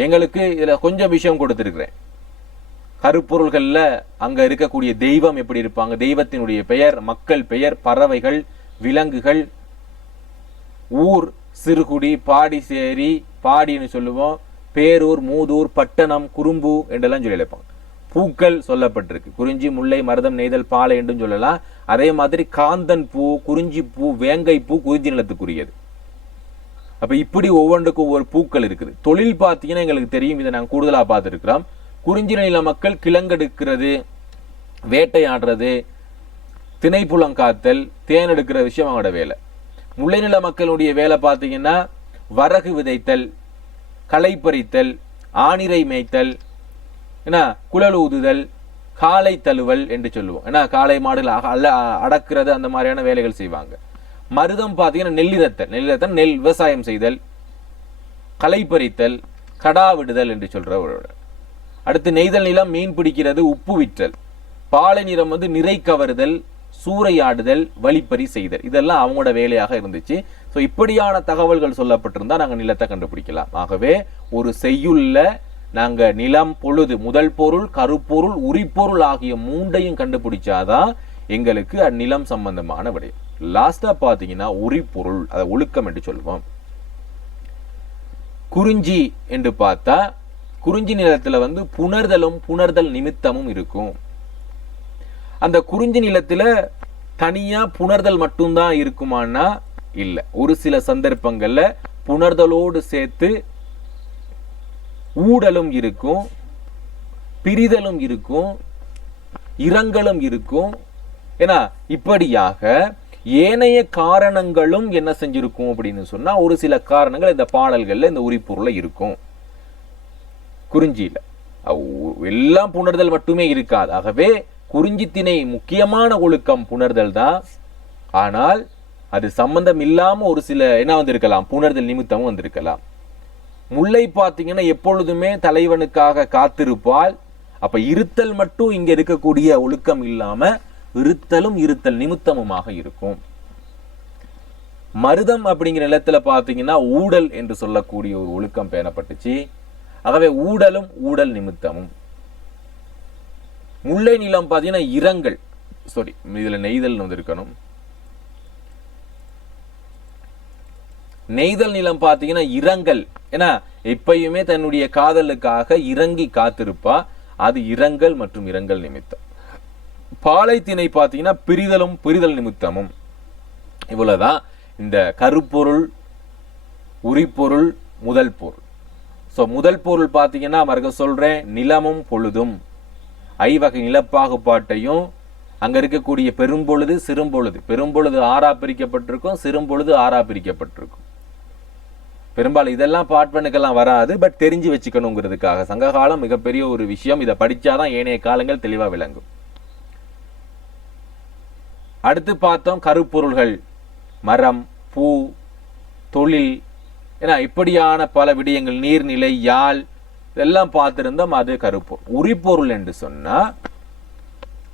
எங்களுக்கு இதுல கொஞ்சம் விஷயம் கொடுத்திருக்கிறேன். கருப்பொருள்கள்ல அங்க இருக்கக்கூடிய தெய்வம் எப்படி இருப்பாங்க, தெய்வத்தினுடைய பெயர், மக்கள் பெயர், பறவைகள், விலங்குகள், ஊர், சிறுகுடி, பாடிசேரி, பாடின்னு சொல்லுவோம், பேரூர், மூதூர், பட்டணம், குறும்பு என்றெல்லாம் சொல்லி அழைப்பாங்க. பூக்கள் சொல்லப்பட்டிருக்கு, குறிஞ்சி, முல்லை, மருதம், நெய்தல், பாலை என்றும் சொல்லலாம். அதே மாதிரி காந்தன் பூ, குறிஞ்சி பூ, வேங்கை பூ குறிஞ்சி நிலத்துக்குரியது. அப்ப இப்படி ஒவ்வொன்றுக்கும் ஒவ்வொரு பூக்கள் இருக்குது. தொழில் பார்த்தீங்கன்னா எங்களுக்கு தெரியும், இதை நாங்கள் கூடுதலா பார்த்துருக்கிறோம். குறிஞ்சி நில மக்கள் கிழங்கெடுக்கிறது, வேட்டையாடுறது, திணைப்புலங்காத்தல், தேன் எடுக்கிற விஷயம் அவங்களோட வேலை. முல்லை நில மக்களுடைய வேலை பார்த்தீங்கன்னா வரகு விதைத்தல், களை பறித்தல், ஆணிரை மேய்த்தல், என்ன குழல் ஊதுதல், காளை தழுவல் என்று சொல்லுவோம். ஏன்னா காளை மாடுகள் அடக்கிறது, அந்த மாதிரியான வேலைகள் செய்வாங்க. மருதம் பார்த்தீங்கன்னா நெல்லிரத்தல், நெல் விவசாயம் செய்தல், களை பறித்தல், கடா விடுதல் என்று சொல்றவரோட. அடுத்து நெய்தல் நிலம் மீன் பிடிக்கிறது, உப்பு விற்றல். பாலை நிறம் நிறை கவறுதல், சூறையாடுதல், வழிப்பறி செய்தல், இதெல்லாம் அவங்களோட வேலையாக இருந்துச்சு. ஸோ இப்படியான தகவல்கள் சொல்லப்பட்டிருந்தா நாங்கள் நிலத்தை கண்டுபிடிக்கலாம். ஆகவே ஒரு செய்யுள்ள நாங்க நிலம், பொழுது, முதல் பொருள், கருப்பொருள், உரிப்பொருள் ஆகிய மூன்றையும் கண்டுபிடிச்சாதான் எங்களுக்கு அந்நிலம் சம்பந்தமான விடயம். லாஸ்டா பாத்தீங்கன்னா உரிப்பொருள், அதை ஒழுக்கம் என்று சொல்லுவோம். குறிஞ்சி என்று பார்த்தா குறிஞ்சி நிலத்துல புணர்தலும் புணர்தல் நிமித்தமும் இருக்கும். அந்த குறிஞ்சி நிலத்துல தனியா புணர்தல் மட்டும்தான் இருக்குமானா இல்ல. ஒரு சில சந்தர்ப்பங்கள்ல புணர்தலோடு சேர்த்து ஊடலும் இருக்கும், பிரிதலும் இருக்கும், இரங்கலும் இருக்கும். ஏன்னா இப்படியாக ஏனைய காரணங்களும் என்ன செஞ்சிருக்கும் அப்படின்னு சொன்னா ஒரு சில காரணங்கள் இந்த பாடல்கள்ல இந்த உரிப்பொருளை இருக்கும். குறிஞ்சியில எல்லாம் புணர்தல் மட்டுமே இருக்காது. ஆகவே குறிஞ்சித்திணை முக்கியமான ஒழுக்கம் புணர்தல் தான். ஆனால் அது சம்பந்தம் இல்லாம ஒரு சில என்ன வந்திருக்கலாம், புணர்தல் நிமித்தமும் வந்திருக்கலாம். முல்லை பார்த்தீங்கன்னா எப்பொழுதுமே தலைவனுக்காக காத்திருப்பால். அப்ப இருத்தல் மட்டும் இங்க இருக்கக்கூடிய ஒழுக்கம் இல்லாம இருத்தலும் இருத்தல் நிமித்தமுமாக இருக்கும். மருதம் அப்படிங்கிற நிலத்துல பாத்தீங்கன்னா ஊடல் என்று சொல்லக்கூடிய ஒரு ஒழுக்கம் பேணப்பட்டுச்சு. ஆகவே ஊடலும் ஊடல் நிமித்தமும். முல்லை நிலம் பாத்தீங்கன்னா இரங்கல், சாரி இதுல நெய்தல் இருக்கணும். நெய்தல் நிலம் பாத்தீங்கன்னா இரங்கல். ஏன்னா எப்பயுமே தன்னுடைய காதலுக்காக இறங்கி காத்திருப்பா, அது இரங்கல் மற்றும் இரங்கல் நிமித்தம். பாலைத்திணை பார்த்தீங்கன்னா பிரிதலும் பிரிதல் நிமித்தமும். இவ்வளவுதான் இந்த கருப்பொருள், உரிப்பொருள், முதல் பொருள். ஸோ முதல் பொருள் பார்த்தீங்கன்னா மறுக்க சொல்றேன், நிலமும் பொழுதும், ஐவகை நிலப்பாகுபாட்டையும், அங்க இருக்கக்கூடிய பெரும்பொழுது சிறும்பொழுது. பெரும்பொழுது 6ஆ பிரிக்கப்பட்டிருக்கும், சிறும்பொழுது 6ஆ பிரிக்கப்பட்டிருக்கும். பெரும்பாலும் இதெல்லாம் பாட்பண்ணுக்கெல்லாம் வராது, பட் தெரிஞ்சு வச்சுக்கணுங்கிறதுக்காக. சங்ககாலம் மிகப்பெரிய ஒரு விஷயம், இதை படிச்சாதான் ஏனைய காலங்கள் தெளிவா விளங்கும். அடுத்து பார்த்தோம் கருப்பொருள்கள், மரம், பூ, தொழில், ஏன்னா இப்படியான பல விடயங்கள், நீர்நிலை, யாழ், இதெல்லாம் பார்த்திருந்தோம். அது கருப்பொருள். உரிப்பொருள் என்று சொன்னா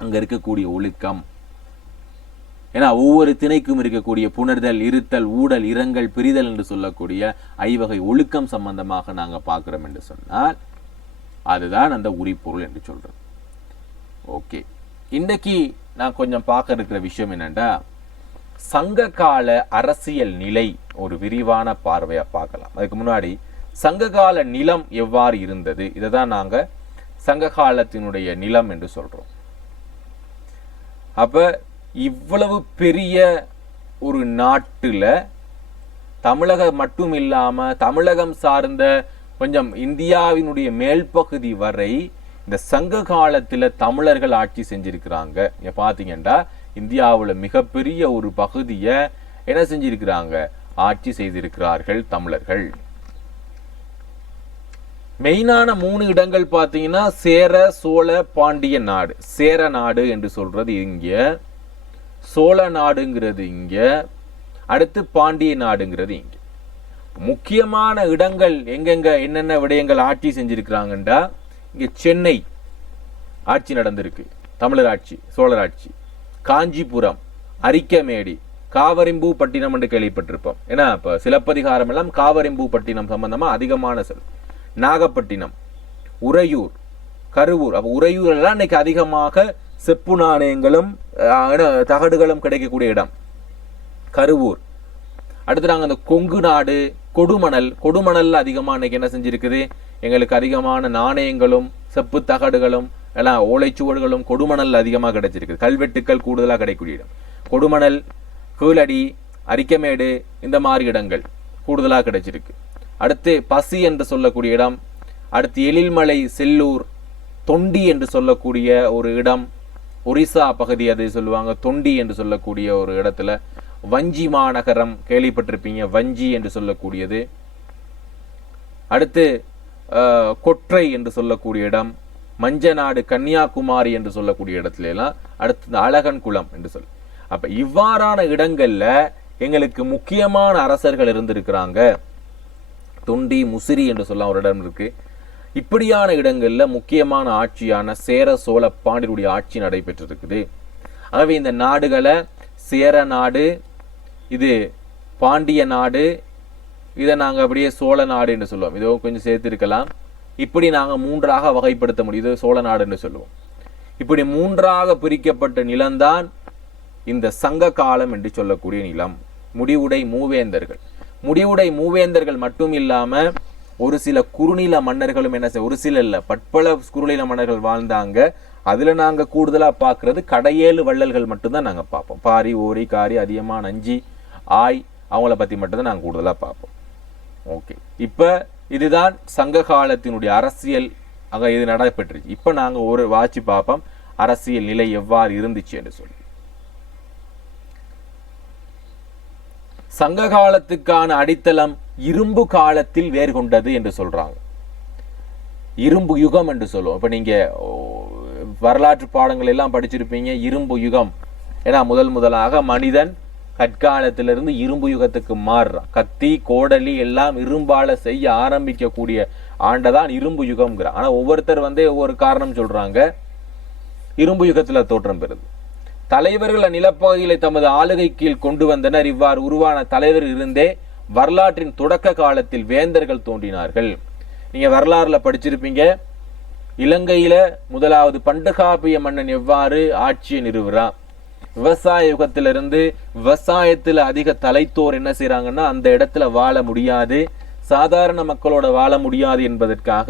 அங்க இருக்கக்கூடிய ஒழுக்கம். ஏன்னா ஒவ்வொரு திணைக்கும் இருக்கக்கூடிய புணர்தல், இருத்தல், ஊடல், இரங்கல், பிரிதல் என்று சொல்லக்கூடிய ஐவகை ஒழுக்கம் சம்பந்தமாக நாங்க பார்க்கிறோம் என்று சொன்னால் அதுதான் அந்த உரிப்பொருள் என்று சொல்றோம். ஓகே, இன்னைக்கு நான் கொஞ்சம் பார்க்க இருக்கிற விஷயம் என்னன்னா, சங்க கால அரசியல் நிலை ஒரு விரிவான பார்வையா பார்க்கலாம். அதுக்கு முன்னாடி சங்ககால நிலம் எவ்வாறு இருந்தது, இதை தான் நாங்க சங்க காலத்தினுடைய நிலம் என்று சொல்றோம். அப்ப இவ்வளவு பெரிய ஒரு நாட்டுல தமிழகம் மட்டும் இல்லாம தமிழகம் சார்ந்த கொஞ்சம் இந்தியாவினுடைய மேல் பகுதி வரை இந்த சங்க காலத்துல தமிழர்கள் ஆட்சி செஞ்சிருக்கிறாங்க. பாத்தீங்கன்னா இந்தியாவில் மிகப்பெரிய ஒரு பகுதியை என்ன செஞ்சிருக்கிறாங்க, ஆட்சி செய்திருக்கிறார்கள் தமிழர்கள். மெயினான 3 இடங்கள் பார்த்தீங்கன்னா சேர சோழ பாண்டிய நாடு. சேர நாடு என்று சொல்றது இங்க, சோழ நாடுங்கிறது இங்க, அடுத்து பாண்டிய நாடுங்கிறது இங்க. முக்கியமான இடங்கள் எங்கெங்க என்னென்ன விடயங்கள் ஆட்சி செஞ்சிருக்கிறாங்கண்டா, இங்க சென்னை ஆட்சி நடந்திருக்கு, தமிழர் ஆட்சி, சோழர் ஆட்சி. காஞ்சிபுரம், அரிக்கமேடி, காவரிம்பூ பட்டினம் என்று கேள்விப்பட்டிருப்போம். ஏன்னா இப்ப சிலப்பதிகாரம் எல்லாம் காவரிம்பூ பட்டினம் சம்பந்தமா அதிகமான சொல். நாகப்பட்டினம், உறையூர், கருவூர். அப்ப உறையூர் எல்லாம் இன்னைக்கு அதிகமாக செப்பு நாணயங்களும் தகடுகளும் கிடைக்கக்கூடிய இடம் கருவூர். அடுத்து நாங்கள் அந்த கொங்கு நாடு, கொடுமணல். கொடுமணல் அதிகமாக இன்னைக்கு என்ன செஞ்சிருக்குது, எங்களுக்கு அதிகமான நாணயங்களும் செப்பு தகடுகளும் எல்லாம் ஓலைச்சுவடுகளும் கொடுமணல் அதிகமாக கிடைச்சிருக்குது. கல்வெட்டுக்கள் கூடுதலாக கிடைக்கக்கூடிய இடம் கொடுமணல், கீழடி, அரிக்கமேடு, இந்த மாதிரி இடங்கள் கூடுதலாக கிடைச்சிருக்கு. அடுத்து பசி என்று சொல்லக்கூடிய இடம், அடுத்து எழில்மலை, செல்லூர், தொண்டி என்று சொல்லக்கூடிய ஒரு இடம், ஒரிசா பகுதி அதை சொல்லுவாங்க, தொண்டி என்று சொல்லக்கூடிய ஒரு இடத்துல. வஞ்சி மாநகரம் கேள்விப்பட்டிருப்பீங்க, வஞ்சி என்று சொல்லக்கூடியது. அடுத்து கொற்றை என்று சொல்லக்கூடிய இடம், மஞ்சநாடு, கன்னியாகுமரி என்று சொல்லக்கூடிய இடத்துல எல்லாம். அடுத்து அழகன் குளம் என்று சொல்ல. அப்ப இவ்வாறான இடங்கள்ல எங்களுக்கு முக்கியமான அரசர்கள் இருந்திருக்கிறாங்க. தொண்டி, முசிறி என்று சொல்ல ஒரு இடம் இருக்கு. இப்படியான இடங்கள்ல முக்கியமான ஆட்சியான சேர சோழ பாண்டியருடைய ஆட்சி நடைபெற்றிருக்குது. ஆகவே இந்த நாடுகளை சேர நாடு, இது பாண்டிய நாடு, இதை நாங்கள் அப்படியே சோழ நாடு என்று சொல்லுவோம். இதோ கொஞ்சம் சேர்த்திருக்கலாம். இப்படி நாங்கள் 3ஆக வகைப்படுத்த முடியும். இது சோழ நாடு என்று சொல்லுவோம். இப்படி 3ஆக பிரிக்கப்பட்ட நிலம்தான் இந்த சங்க காலம் என்று சொல்லக்கூடிய நிலம். முடிவுடை மூவேந்தர்கள். முடிவுடை மூவேந்தர்கள் மட்டும் இல்லாம ஒரு சில குறுநில மன்னர்களும் என்ன செய்ய, ஒரு சில இல்ல பற்பல குறுநில மன்னர்கள் வாழ்ந்தாங்க. அதுல நாங்க கூடுதலா பாக்குறது கடையேழு வள்ளல்கள் மட்டும்தான் நாங்க பார்ப்போம். பாரி, ஓரி, காரி, அதியமான், அஞ்சி, ஆய், அவங்கள பத்தி மட்டும்தான் நாங்க கூடுதலா பார்ப்போம். ஓகே, இப்ப இதுதான் சங்க காலத்தினுடைய அரசியல் அங்க இது நடைபெற்றுச்சு. இப்ப நாங்க ஒரு வாட்சி பார்ப்போம் அரசியல் நிலை எவ்வாறு இருந்துச்சு என்று சொல்லி. சங்க காலத்துக்கான அடித்தளம் இரும்பு காலத்தில் வேர் கொண்டது என்று சொல்றாங்க. இரும்பு யுகம் என்று சொல்லுவோம். இப்ப நீங்க வரலாற்று பாடங்கள் எல்லாம் படிச்சிருப்பீங்க. இரும்பு யுகம், ஏன்னா முதலாக மனிதன் கற்காலத்திலிருந்து இரும்பு யுகத்துக்கு மாறுறான். கத்தி, கோடலி எல்லாம் இரும்பால செய்ய ஆரம்பிக்கக்கூடிய ஆண்டதான் இரும்பு யுகம்ங்கிறான். ஆனா ஒவ்வொருத்தர் ஒவ்வொரு காரணம் சொல்றாங்க. இரும்பு யுகத்துல தோற்றம் பெறுது. தலைவர்கள் நிலப்பகுதிகளை தமது ஆளுகை கீழ் கொண்டு வந்தனர். இவ்வாறு உருவான தலைவர் இருந்தே வரலாற்றின் தொடக்க காலத்தில் வேந்தர்கள் தோன்றினார்கள். நீங்க வரலாறுல படிச்சிருப்பீங்க. இலங்கையில முதலாவது பண்டகாபிய மன்னன் எவ்வாறு ஆட்சியை நிறுவுறான். விவசாய யுகத்திலிருந்து விவசாயத்துல அதிக தலைத்தோர் என்ன செய்யறாங்கன்னா அந்த இடத்துல வாழ முடியாது, சாதாரண மக்களோட வாழ முடியாது என்பதற்காக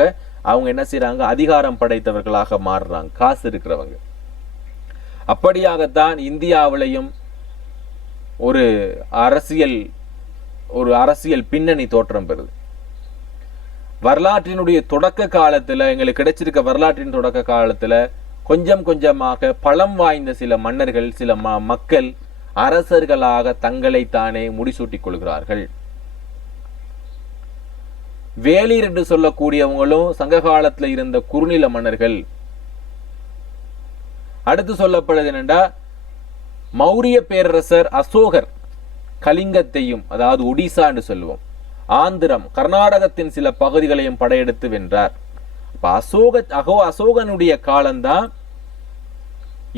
அவங்க என்ன செய்யறாங்க, அதிகாரம் படைத்தவர்களாக மாறுறாங்க, காசு இருக்கிறவங்க. அப்படியாகத்தான் இந்தியாவிலையும் ஒரு அரசியல் பின்னணி தோற்றம் பெறுது. வரலாற்றினுடைய தொடக்க காலத்துல எங்களுக்கு கிடைச்சிருக்க வரலாற்றின் தொடக்க காலத்துல கொஞ்சம் கொஞ்சமாக பலம் வாய்ந்த சில மன்னர்கள், சில மக்கள் அரசர்களாக தங்களை தானே முடிசூட்டிக் கொள்கிறார்கள். வேளிர் என்று சொல்லக்கூடியவங்களும் சங்க காலத்துல இருந்த குறுநில மன்னர்கள். அடுத்து சொல்லப்படுது என்னண்டா, மௌரிய பேரரசர் அசோகர் கலிங்கத்தையும், அதாவது ஒடிசா என்று சொல்லுவோம், ஆந்திரம், கர்நாடகத்தின் சில பகுதிகளையும் படையெடுத்து வென்றார். அசோகனுடைய காலம்தான்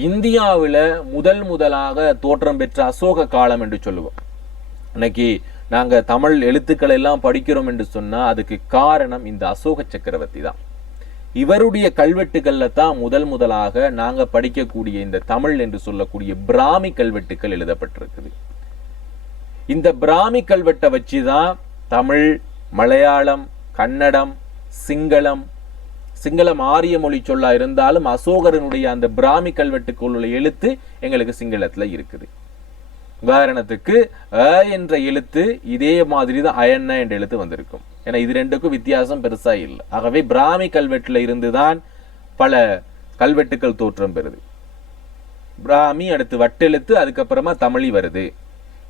இந்தியாவில முதலாக தோற்றம் பெற்ற அசோக காலம் என்று சொல்லுவோம். இன்னைக்கு நாங்க தமிழ் எழுத்துக்களை எல்லாம் படிக்கிறோம் என்று சொன்னா அதுக்கு காரணம் இந்த அசோக சக்கரவர்த்தி தான். இவருடைய கல்வெட்டுகள்ல தான் முதலாக நாங்க படிக்கக்கூடிய இந்த தமிழ் என்று சொல்லக்கூடிய பிராமி கல்வெட்டுக்கள் எழுதப்பட்டிருக்குது. இந்த பிராமி கல்வெட்டை வச்சுதான் தமிழ், மலையாளம், கன்னடம், சிங்களம் ஆரிய மொழி சொல்லா இருந்தாலும் அசோகரனுடைய அந்த பிராமி கல்வெட்டுக்குள் உள்ள எழுத்து எங்களுக்கு சிங்களத்துல இருக்குது. உதாரணத்துக்கு அ என்ற எழுத்து இதே மாதிரி தான் அயன்ன என்ற எழுத்து வந்திருக்கும். ஏன்னா இது ரெண்டுக்கும் வித்தியாசம் பெருசா இல்லை. ஆகவே பிராமி கல்வெட்டுல இருந்துதான் பல கல்வெட்டுக்கள் தோற்றம் பெறுது. பிராமி, அடுத்து வட்டெழுத்து, அதுக்கப்புறமா தமிழி வருது.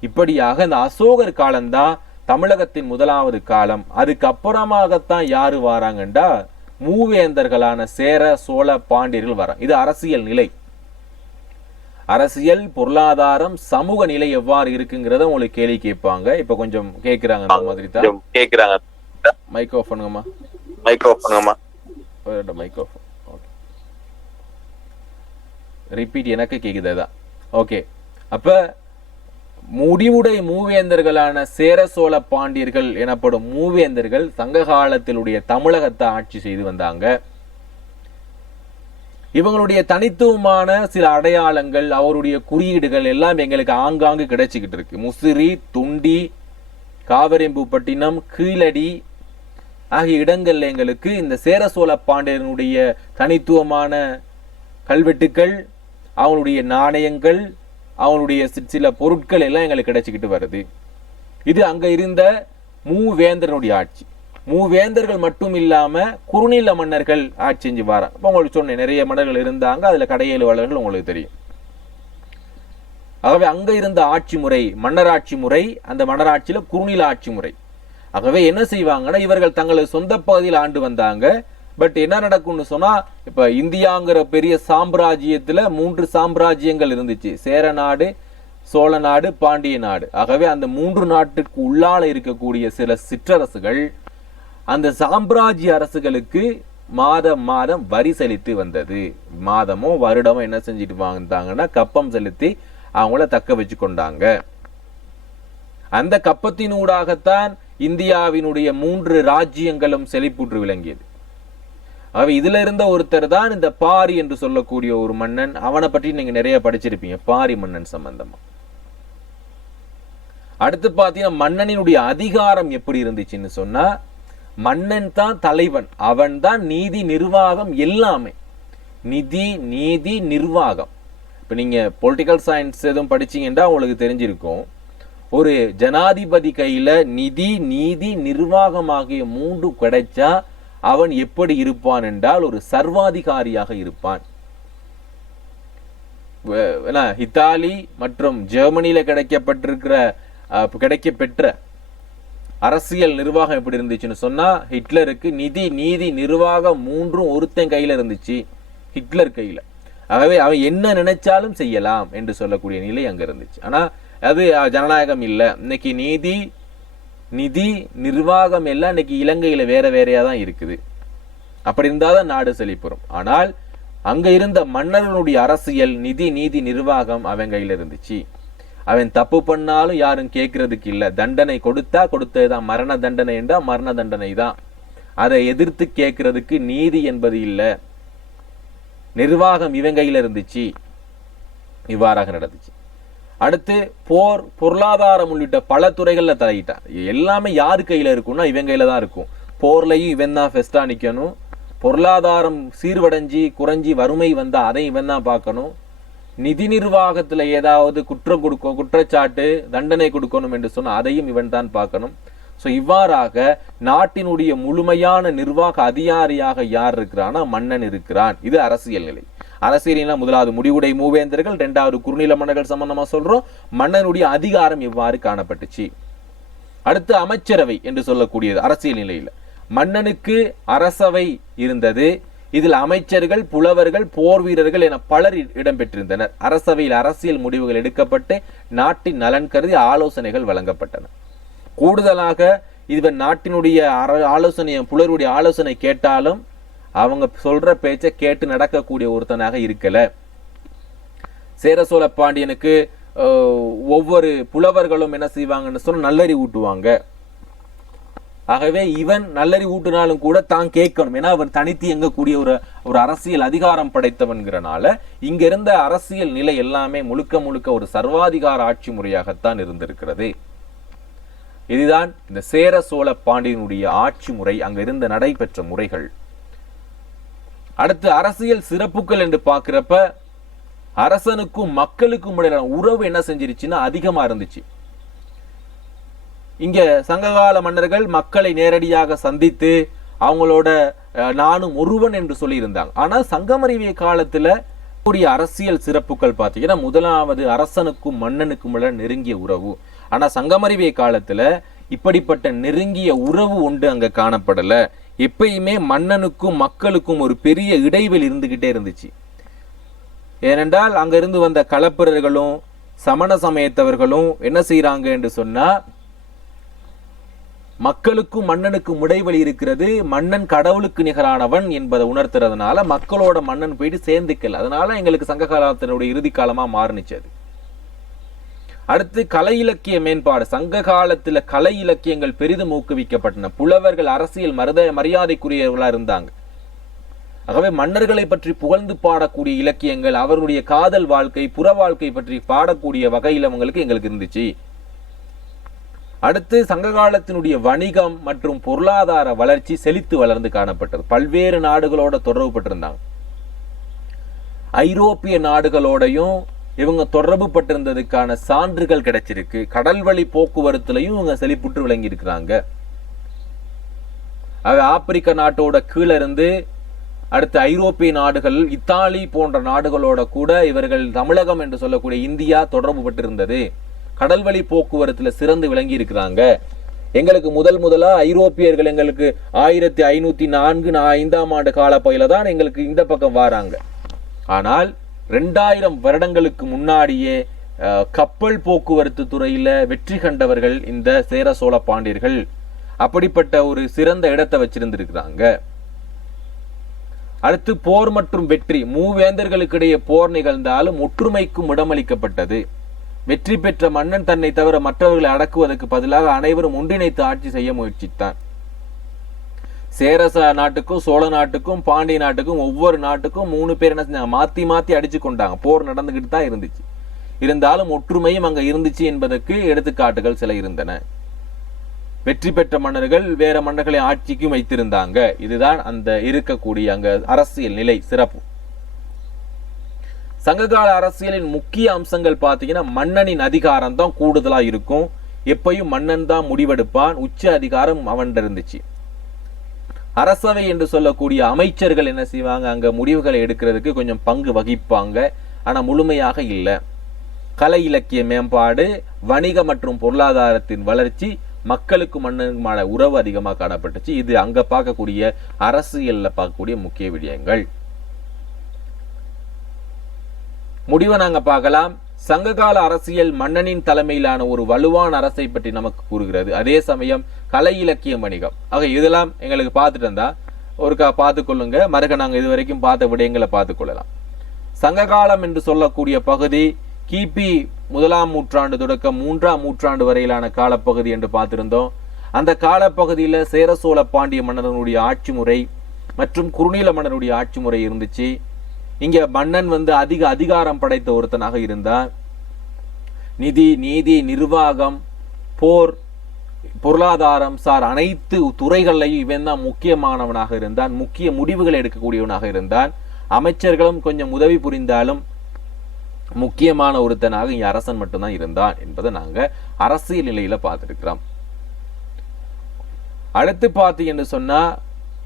இப்படியாக இந்த அசோகர் காலம்தான் தமிழகத்தின் முதலாவது காலம். அதுக்கப்புறமாகத்தான் யாரு வாராங்கண்டா மூவேந்தர்களான சேர, சோழ, பாண்டியர்கள் வராங்க. இது அரசியல் நிலை. அரசியல், பொருளாதாரம், சமூக நிலை எவ்வாறு இருக்குங்கிறத உங்களுக்கு கேள்வி கேட்பாங்க. இப்ப கொஞ்சம் கேட்கிறாங்க அந்த மாதிரி தான் கேட்கிறாங்க. மைக் ஆஃப் பண்ணுங்கம்மா. Microphone okay. ரிப்பீட் எனக்கு கேக்குதா? ஓகே. அப்ப முடிவுடை மூவேந்தர்களான சேர, சோழ, பாண்டியர்கள் எனப்படும் மூவேந்தர்கள் சங்க காலத்திலுடைய தமிழகத்தை ஆட்சி செய்து வந்தாங்க. இவங்களுடைய தனித்துவமான சில அடையாளங்கள், அவருடைய குறியீடுகள் எல்லாம் எங்களுக்கு ஆங்காங்கு கிடைச்சிக்கிட்டு இருக்கு. முசிறி, துண்டி, காவிரிம்பூப்பட்டினம், கீழடி ஆகிய இடங்கள்ல எங்களுக்கு இந்த சேர, சோழ, பாண்டியனுடைய தனித்துவமான கல்வெட்டுக்கள், அவங்களுடைய நாணயங்கள், அவங்களுடைய சில பொருட்கள் எல்லாம் எங்களுக்கு கிடைச்சிக்கிட்டு வருது. இது அங்க இருந்த மூவேந்தருடைய ஆட்சி. மூவேந்தர்கள் மட்டும் இல்லாம குறுநில மன்னர்கள் ஆட்சி செஞ்சு வராங்க. இப்போ உங்களுக்கு சொன்னேன், நிறைய மன்னர்கள் இருந்தாங்க. அதுல கடையேழு வளர்கள் உங்களுக்கு தெரியும். ஆகவே அங்க இருந்த ஆட்சி முறை மன்னராட்சி முறை. அந்த மன்னராட்சியில குறுநில ஆட்சி முறை. ஆகவே என்ன செய்வாங்கன்னா, இவர்கள் தங்களது சொந்த பகுதியில் ஆண்டு வந்தாங்க. பட் என்ன நடக்கும்னு சொன்னா, இப்ப இந்தியாங்கிற பெரிய சாம்ராஜ்யத்துல 3 சாம்ராஜ்யங்கள் இருந்துச்சு. சேர நாடு, சோழ நாடு, பாண்டிய நாடு. ஆகவே அந்த 3 நாட்டுக்கு உள்ளால இருக்கக்கூடிய சில சிற்றரசுகள் அந்த சாம்ராஜ்ய அரசுகளுக்கு மாதம் மாதம் வரி செலுத்தி வந்தது. மாதமோ வருடமோ என்ன செஞ்சுட்டு வந்தாங்கன்னா, கப்பம் செலுத்தி அவங்கள தக்க வச்சு கொண்டாங்க. அந்த கப்பத்தினூடாகத்தான் இந்தியாவினுடைய 3 ராஜ்யங்களும் செழிப்புற்று விளங்கியது. இதுல இருந்த ஒருத்தர் தான் இந்த பாரி என்று சொல்லக்கூடிய ஒரு மன்னன். அவனை பற்றி நீங்க நிறைய படிச்சிருப்பீங்க, பாரி மன்னன் சம்பந்தமா. அடுத்து பாத்தீங்கன்னா, மன்னனினுடைய அதிகாரம் எப்படி இருந்துச்சுன்னு சொன்னா, மன்னன் தான் தலைவன், அவன் தான் நீதி நிர்வாகம் எல்லாமே. நிதி, நீதி, நிர்வாகம். இப்ப நீங்க பொலிட்டிக்கல் சயின்ஸ் எதுவும் படிச்சீங்கன்னா உங்களுக்கு தெரிஞ்சிருக்கும், ஒரு ஜனாதிபதி கையில நிதி, நீதி, நிர்வாகம் ஆகிய 3 கிடைச்சா அவன் எப்படி இருப்பான் என்றால் ஒரு சர்வாதிகாரியாக இருப்பான். இத்தாலி மற்றும் ஜெர்மனியில கிடைக்கப்பெற்ற அரசியல் நிர்வாகம் எப்படி இருந்துச்சுன்னு சொன்னா, ஹிட்லருக்கு நிதி, நீதி, நிர்வாகம் 3 ஒருத்தன் கையில இருந்துச்சு, ஹிட்லர் கையில. ஆகவே அவன் என்ன நினைச்சாலும் செய்யலாம் என்று சொல்லக்கூடிய நிலை அங்க இருந்துச்சு. ஆனா அது ஜனநாயகம் இல்லை. இன்னைக்கு நீதி, நிதி, நிர்வாகம் எல்லாம் இன்னைக்கு இலங்கையில வேற வேறையா தான் இருக்குது. அப்படி இருந்தாதான் நாடு செழிப்புறும். ஆனால் அங்க இருந்த மன்னர்களுடைய அரசியல், நிதி, நீதி, நிர்வாகம் அவன் கையில இருந்துச்சு. அவன் தப்பு பண்ணாலும் யாரும் கேட்கறதுக்கு இல்லை. தண்டனை கொடுத்தா கொடுத்ததுதான். மரண தண்டனை என்றா மரண தண்டனை தான். அதை எதிர்த்து கேட்கறதுக்கு நீதி என்பது இல்லை. நிர்வாகம் இவன் கையில இருந்துச்சு. இவ்வாறாக நடந்துச்சு. அடுத்து போர், பொருளாதாரம் உள்ளிட்ட பல துறைகள்ல தலையிட்டான். எல்லாமே யாரு கையில இருக்கும்னா இவன் கையில தான் இருக்கும். போர்லையும் இவன் தான் ஃபெஸ்டா நிக்கணும். பொருளாதாரம் சீர்வடைஞ்சி குறைஞ்சி வறுமை வந்தா அதை இவன் தான் பார்க்கணும். நிதி நிர்வாகத்துல ஏதாவது குற்றச்சாட்டு, தண்டனை கொடுக்கணும் என்று சொன்னா அதையும் இவன் தான் பார்க்கணும். சோ இவ்வாறாக நாட்டினுடைய முழுமையான நிர்வாக அதிகாரியாக யார் இருக்கிறான்னா மன்னன் இருக்கிறான். இது அரசியல் நிலை. அரசியலில் முதலாவது முடிவுடை மூவேந்தர்கள், 2வது குறுநில மன்னர்கள் சம்பந்தமா சொல்றோம். மன்னனுடைய அதிகாரம் எவ்வாறு காணப்பட்டுச்சு. அடுத்து அமைச்சரவை என்று சொல்லக்கூடியது அரசியல் நிலையில. மன்னனுக்கு அரசவை இருந்தது. இதில் அமைச்சர்கள், புலவர்கள், போர் வீரர்கள் என பலர் இடம்பெற்றிருந்தனர். அரசவையில் அரசியல் முடிவுகள் எடுக்கப்பட்டு நாட்டின் நலன் கருதி ஆலோசனைகள் வழங்கப்பட்டன. கூடுதலாக இவன் நாட்டினுடைய ஆலோசனை, புலருடைய ஆலோசனை கேட்டாலும் அவங்க சொல்ற பேச்சை கேட்டு நடக்கக்கூடிய ஒருத்தனாக இருக்கல. சேர சோழ பாண்டியனுக்கு ஒவ்வொரு புலவர்களும் என்ன செய்வாங்கன்னு சொன்னா நல்லறி ஊட்டுவாங்க. ஆகவே இவன் நல்லறி ஊட்டினாலும் கூட தான் கேட்கணும். ஏன்னா அவன் தனித்து எங்கக்கூடிய ஒரு அரசியல் அதிகாரம் படைத்தவன்கிறனால இங்க இருந்த அரசியல் நிலை எல்லாமே முழுக்க முழுக்க ஒரு சர்வாதிகார ஆட்சி முறையாகத்தான் இருந்திருக்கிறது. இதுதான் இந்த சேர சோழ பாண்டியனுடைய ஆட்சி முறை, அங்க இருந்த நடைபெற்ற முறைகள். அடுத்து அரசியல் சிறப்புகள் என்று பார்க்கிறப்ப அரசனுக்கும் மக்களுக்கும் இடையிலான உறவு என்ன செஞ்சிருச்சுன்னா அதிகமா இருந்துச்சு. இங்க சங்ககால மன்னர்கள் மக்களை நேரடியாக சந்தித்து அவங்களோட நானும் ஒருவன் என்று சொல்லி இருந்தாங்க. ஆனா சங்கமறிவிய காலத்துல கூடிய அரசியல் சிறப்புகள் பார்த்தீங்கன்னா, முதலாவது அரசனுக்கும் மன்னனுக்கும் உள்ள நெருங்கிய உறவு. ஆனா சங்கமறிவை காலத்துல இப்படிப்பட்ட நெருங்கிய உறவு ஒன்று அங்க காணப்படல. எப்பயுமே மன்னனுக்கும் மக்களுக்கும் ஒரு பெரிய இடைவெளி இருந்துகிட்டே இருந்துச்சு. ஏனென்றால் அங்கிருந்து வந்த களப்பிரர்களும் சமண சமயத்தவர்களும் என்ன செய்யறாங்க என்று சொன்னா, மக்களுக்கும் மன்னனுக்கும் இடைவெளி இருக்கிறது, மன்னன் கடவுளுக்கு நிகரானவன் என்பதை உணர்த்துறதுனால மக்களோட மன்னன் போயிட்டு சேர்ந்துக்கல. அதனால எங்களுக்கு சங்க காலத்தினுடைய இறுதி காலமா மாறுனுச்சு அது. அடுத்து கலை இலக்கிய மேம்பாடு. சங்க காலத்துல கலை இலக்கியங்கள் பெரிதும் ஊக்குவிக்கப்பட்டன. புலவர்கள் அரசியல் மரியாதைக்குரியவர்களா இருந்தாங்க. ஆகவே மன்னர்களை பற்றி புகழ்ந்து பாடக்கூடிய இலக்கியங்கள், அவர்களுடைய காதல் வாழ்க்கை, புற வாழ்க்கை பற்றி பாடக்கூடிய வகையில் எங்களுக்கு இருந்துச்சு. அடுத்து சங்க காலத்தினுடைய வணிகம் மற்றும் பொருளாதார வளர்ச்சி செழித்து வளர்ந்து காணப்பட்டது. பல்வேறு நாடுகளோட தொடர்பு பட்டிருந்தாங்க. ஐரோப்பிய நாடுகளோடையும் இவங்க தொடர்பு பட்டிருந்ததுக்கான சான்றுகள் கிடைச்சிருக்கு. கடல் வழி போக்குவரத்துலையும் இவங்க செழிப்புற்று விளங்கி இருக்கிறாங்க. ஆப்பிரிக்க நாட்டோட கீழே இருந்து அடுத்து ஐரோப்பிய நாடுகள், இத்தாலி போன்ற நாடுகளோட கூட இவர்கள் தமிழகம் என்று சொல்லக்கூடிய இந்தியா தொடர்பு பட்டிருந்தது. கடல் வழி போக்குவரத்துல சிறந்து விளங்கி இருக்கிறாங்க. எங்களுக்கு முதலா ஐரோப்பியர்கள் எங்களுக்கு 1504 ஆண்டு காலப்பகுதியில தான் எங்களுக்கு இந்த பக்கம் வராங்க. ஆனால் 2000 வருடங்களுக்கு முன்னாடியே கப்பல் போக்குவரத்து துறையில வெற்றி கண்டவர்கள் இந்த சேர சோழ பாண்டியர்கள். அப்படிப்பட்ட ஒரு சிறந்த இடத்தை வச்சிருந்திருக்கிறாங்க. அடுத்து போர் மற்றும் வெற்றி. மூவேந்தர்களுக்கிடையே போர் நிகழ்ந்தாலும் ஒற்றுமைக்கும் இடமளிக்கப்பட்டது. வெற்றி பெற்ற மன்னன் தன்னை தவிர மற்றவர்களை அடக்குவதற்கு பதிலாக அனைவரும் ஒன்றிணைத்து ஆட்சி செய்ய முயற்சித்தான். சேர நாட்டுக்கும் சோழ நாட்டுக்கும் பாண்டிய நாட்டுக்கும் ஒவ்வொரு நாட்டுக்கும் 3 பேர் என்ன செஞ்சாங்க, மாத்தி அடிச்சு கொண்டாங்க. போர் நடந்துகிட்டு தான் இருந்துச்சு. இருந்தாலும் ஒற்றுமையும் அங்க இருந்துச்சு என்பதற்கு எடுத்துக்காட்டுகள் சில இருந்தன. வெற்றி பெற்ற மன்னர்கள் வேற மன்னர்களை ஆட்சிக்கும் வைத்திருந்தாங்க. இதுதான் அந்த இருக்கக்கூடிய அங்க அரசியல் நிலை சிறப்பு. சங்ககால அரசியலின் முக்கிய அம்சங்கள் பார்த்தீங்கன்னா, மன்னனின் அதிகாரம் தான் கூடுதலா இருக்கும். எப்பயும் மன்னன் தான் முடிவெடுப்பான். உச்ச அதிகாரம் அவன் இருந்துச்சு. அரசவை என்று சொல்லக்கூடிய அமைச்சர்கள் என்ன செய்வாங்க, அங்க முடிவுகளை எடுக்கிறதுக்கு கொஞ்சம் பங்கு வகிப்பாங்க. ஆனா முழுமையாக இல்லை. கலை இலக்கிய மேம்பாடு, வணிக மற்றும் பொருளாதாரத்தின் வளர்ச்சி, மக்களுக்கு மன்னனுக்குமான உறவு அதிகமாக காணப்பட்டுச்சு. இது அங்க பார்க்கக்கூடிய அரசியல்ல பார்க்கக்கூடிய முக்கிய விடயங்கள். முடிவை நாங்க பார்க்கலாம். சங்ககால அரசியல் மன்னனின் தலைமையிலான ஒரு வலுவான அரசை பற்றி நமக்கு கூறுகிறது. அதே சமயம் கலை இலக்கிய வணிகம். ஆக இதெல்லாம் எங்களுக்கு பார்த்துட்டு இருந்தா ஒருக்கா பார்த்துக்கொள்ளுங்க. மறுக்க நாங்க இதுவரைக்கும் பார்த்த விடயங்களை பார்த்துக்கொள்ளலாம். சங்ககாலம் என்று சொல்லக்கூடிய பகுதி கிபி 1ஆம் நூற்றாண்டு தொடக்கம் 3ஆம் நூற்றாண்டு வரையிலான காலப்பகுதி என்று பார்த்திருந்தோம். அந்த காலப்பகுதியில சேர சோழ பாண்டிய மன்னனுடைய ஆட்சி முறை மற்றும் குறுநில மன்னனுடைய ஆட்சி முறை இருந்துச்சு. இங்க மன்னன் அதிக அதிகாரம் படைத்த ஒருத்தனாக இருந்தார். நிதி, நீதி, நிர்வாகம், போர், பொருளாதாரம் சார் அனைத்து துறைகளையும் இவன் தான் முக்கியமானவனாக இருந்தான். முக்கிய முடிவுகளை எடுக்கக்கூடியவனாக இருந்தான். அமைச்சர்களும் கொஞ்சம் உதவி புரிந்தாலும் முக்கியமான ஒருத்தனாக இங்க அரசன் மட்டும்தான் இருந்தான் என்பதை நாங்க அரசியல் நிலையில பார்த்திருக்கிறோம். அடுத்து பார்த்தீங்கன்னு சொன்னா,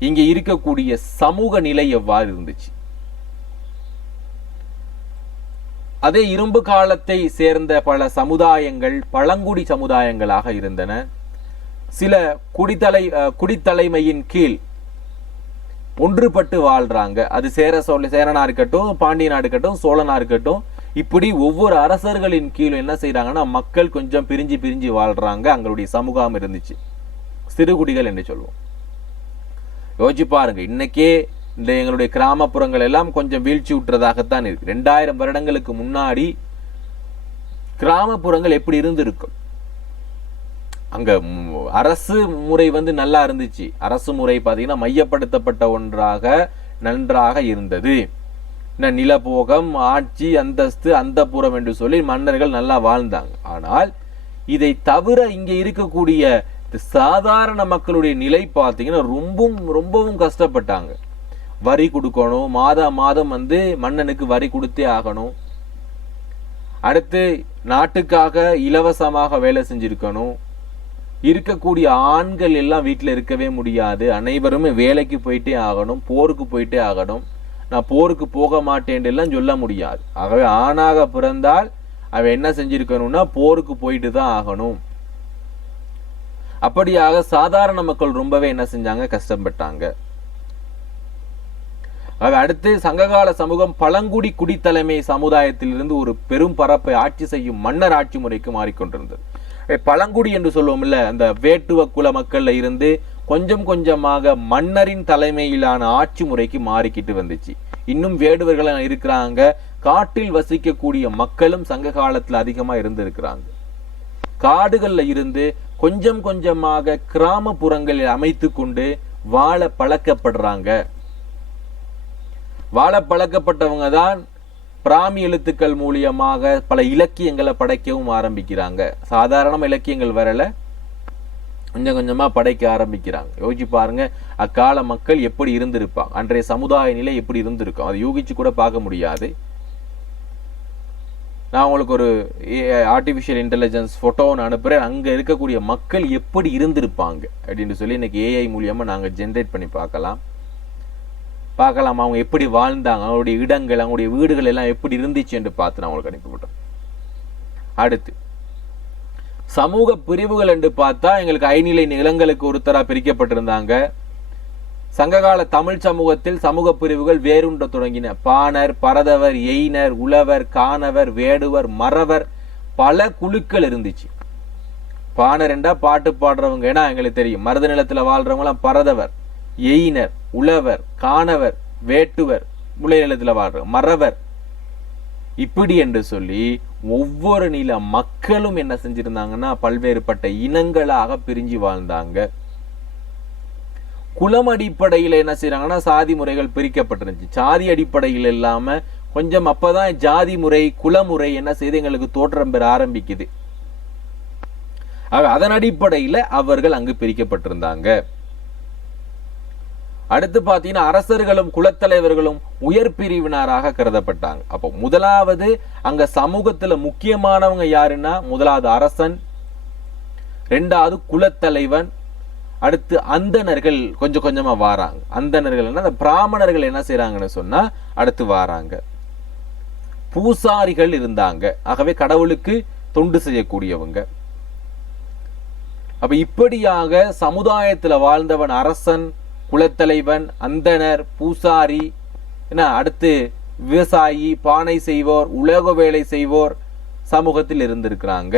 இங்க இருக்கக்கூடிய சமூக நிலை எவ்வாறு இருந்துச்சு. அதே இரும்பு காலத்தை சேர்ந்த பல சமுதாயங்கள் பழங்குடி சமுதாயங்களாக இருந்தன. சில குடித்தலைமையின் கீழ் ஒன்றுபட்டு வாழ்றாங்க. அது சேரனா இருக்கட்டும், பாண்டியனா இருக்கட்டும், சோழனா இருக்கட்டும், இப்படி ஒவ்வொரு அரசர்களின் கீழ் என்ன செய்யறாங்கன்னா மக்கள் கொஞ்சம் பிரிஞ்சு வாழ்றாங்க. அவங்களுடைய சமூகம் இருந்துச்சு. சிறுகுடிகள் என்று சொல்லுவோம். யோசிச்சு பாருங்க, இன்னைக்கே இந்த எங்களுடைய கிராமப்புறங்கள் எல்லாம் கொஞ்சம் வீழ்ச்சி விட்டுறதாகத்தான் இருக்கு. 2000 வருடங்களுக்கு முன்னாடி கிராமப்புறங்கள் எப்படி இருந்திருக்கும். அங்க அரசு முறை நல்லா இருந்துச்சு. அரசு முறை பாத்தீங்கன்னா மையப்படுத்தப்பட்ட ஒன்றாக நன்றாக இருந்தது. நிலபோகம், ஆட்சி, அந்தஸ்து, அந்தப்புறம் என்று சொல்லி மன்னர்கள் நல்லா வாழ்ந்தாங்க. ஆனால் இதை தவிர இங்க இருக்கக்கூடிய சாதாரண மக்களுடைய நிலை பார்த்தீங்கன்னா ரொம்பவும் கஷ்டப்பட்டாங்க. வரி கொடுக்கணும், மாதம் மன்னனுக்கு வரி கொடுத்தே ஆகணும். அடுத்து நாட்டுக்காக இலவசமாக வேலை செஞ்சிருக்கணும். இருக்கக்கூடிய ஆண்கள் எல்லாம் வீட்டில் இருக்கவே முடியாது. அனைவருமே வேலைக்கு போயிட்டே ஆகணும், போருக்கு போயிட்டே ஆகணும். நான் போருக்கு போக மாட்டேன் எல்லாம் சொல்ல முடியாது. ஆகவே ஆணாக பிறந்தால் அவன் என்ன செஞ்சிருக்கணும்னா போருக்கு போயிட்டு தான் ஆகணும். அப்படியாக சாதாரண மக்கள் ரொம்பவே என்ன செஞ்சாங்க, கஷ்டப்பட்டாங்க. அடுத்து சங்ககால சமூகம் பழங்குடி குடித்தலைமை சமுதாயத்திலிருந்து ஒரு பெரும் பரப்பை ஆட்சி செய்யும் மன்னர் ஆட்சி முறைக்கு மாறிக்கொண்டிருந்தது. பழங்குடி என்று சொல்லுவோம் இல்ல, அந்த வேட்டுவ குல மக்கள்ல இருந்து கொஞ்சம் கொஞ்சமாக மன்னரின் தலைமையிலான ஆட்சி முறைக்கு மாறிக்கிட்டு வந்துச்சு. இன்னும் வேடுவர்கள் இருக்கிறாங்க. காட்டில் வசிக்கக்கூடிய மக்களும் சங்க காலத்துல அதிகமா இருந்திருக்கிறாங்க. காடுகள்ல இருந்து கொஞ்சம் கொஞ்சமாக கிராமப்புறங்களில் அமைத்து கொண்டு வாழ பழக்கப்படுறாங்க. வாழ பழக்கப்பட்டவங்க தான் பிராமி எழுத்துக்கள் மூலியமாக பல இலக்கியங்களை படைக்கவும் ஆரம்பிக்கிறாங்க. சாதாரண இலக்கியங்கள் வரல, கொஞ்சம் கொஞ்சமா படைக்க ஆரம்பிக்கிறாங்க. யோசிச்சு பாருங்க, அக்கால மக்கள் எப்படி இருந்திருப்பாங்க, அன்றைய சமுதாய நிலை எப்படி இருந்திருக்கும், அதை யூகிச்சு கூட பார்க்க முடியாது. நான் உங்களுக்கு ஒரு ஆர்டிஃபிஷியல் இன்டெலிஜென்ஸ் போட்டோன்னு அனுப்புறேன். அங்க இருக்கக்கூடிய மக்கள் எப்படி இருந்திருப்பாங்க அப்படின்னு சொல்லி இன்னைக்கு ஏஐ மூலியமா நாங்க ஜென்ரேட் பண்ணி பார்க்கலாம். அவங்க எப்படி வாழ்ந்தாங்க, அவங்களுடைய இடங்கள், அவங்களுடைய வீடுகள் எல்லாம் எப்படி இருந்துச்சு என்று பார்த்து நான் உங்களுக்கு அனுப்பிவிட்டேன். அடுத்து சமூக பிரிவுகள் என்று பார்த்தா எங்களுக்கு 5 நிலை நிலங்களுக்கு ஒருத்தரா பிரிக்கப்பட்டிருந்தாங்க. சங்ககால தமிழ் சமூகத்தில் சமூக பிரிவுகள் வேறுண்ட தொடங்கின. பாணர், பரதவர், எயினர், உழவர், காணவர், வேடுவர், மறவர், பல குழுக்கள் இருந்துச்சு. பாணர் என்றா பாட்டு பாடுறவங்க, ஏன்னா எங்களுக்கு தெரியும். மருத நிலத்துல வாழ்றவங்க எல்லாம் பரதவர், எயினர், உழவர், காணவர், வேட்டுவர், முளை நிலத்துல வாழ்றவங்க மறவர், இப்படி என்று சொல்லி ஒவ்வொரு நில மக்களும் என்ன செஞ்சிருந்தாங்கன்னா பல்வேறுபட்ட இனங்களாக பிரிஞ்சு வாழ்ந்தாங்க. குலம் அடிப்படையில் என்ன செய்யறாங்கன்னா சாதி முறைகள் பிரிக்கப்பட்டிருந்துச்சு. சாதி அடிப்படையில் இல்லாம கொஞ்சம் அப்பதான் ஜாதி முறை, குலமுறை என்ன செய்து எங்களுக்கு தோற்றம் பெற ஆரம்பிக்குது. அதன் அடிப்படையில் அவர்கள் அங்கு பிரிக்கப்பட்டிருந்தாங்க. அடுத்து பாத்தீங்கன்னா அரசர்களும் குலத்தலைவர்களும் உயர் பிரிவினராக கருதப்பட்டாங்க. அப்போ முதலாவது அங்க சமூகத்துல முக்கியமானவங்க யாருன்னா, முதலாவது அரசன், ரெண்டாவது குலத்தலைவன், அடுத்து அந்தணர்கள் கொஞ்சம் கொஞ்சமா வாராங்க. அந்தணர்கள் அந்த பிராமணர்கள் என்ன செய்யறாங்கன்னு சொன்னா அடுத்து வாராங்க. பூசாரிகள் இருந்தாங்க. ஆகவே கடவுளுக்கு தொண்டு செய்யக்கூடியவங்க. அப்ப இப்படியாக சமுதாயத்துல வாழ்ந்தவன் அரசன், குலத்தலைவன், அந்தனர், பூசாரி, என்ன அடுத்து விவசாயி, பானை செய்வோர், உலோக வேலை செய்வோர் சமூகத்தில் இருந்திருக்கிறாங்க.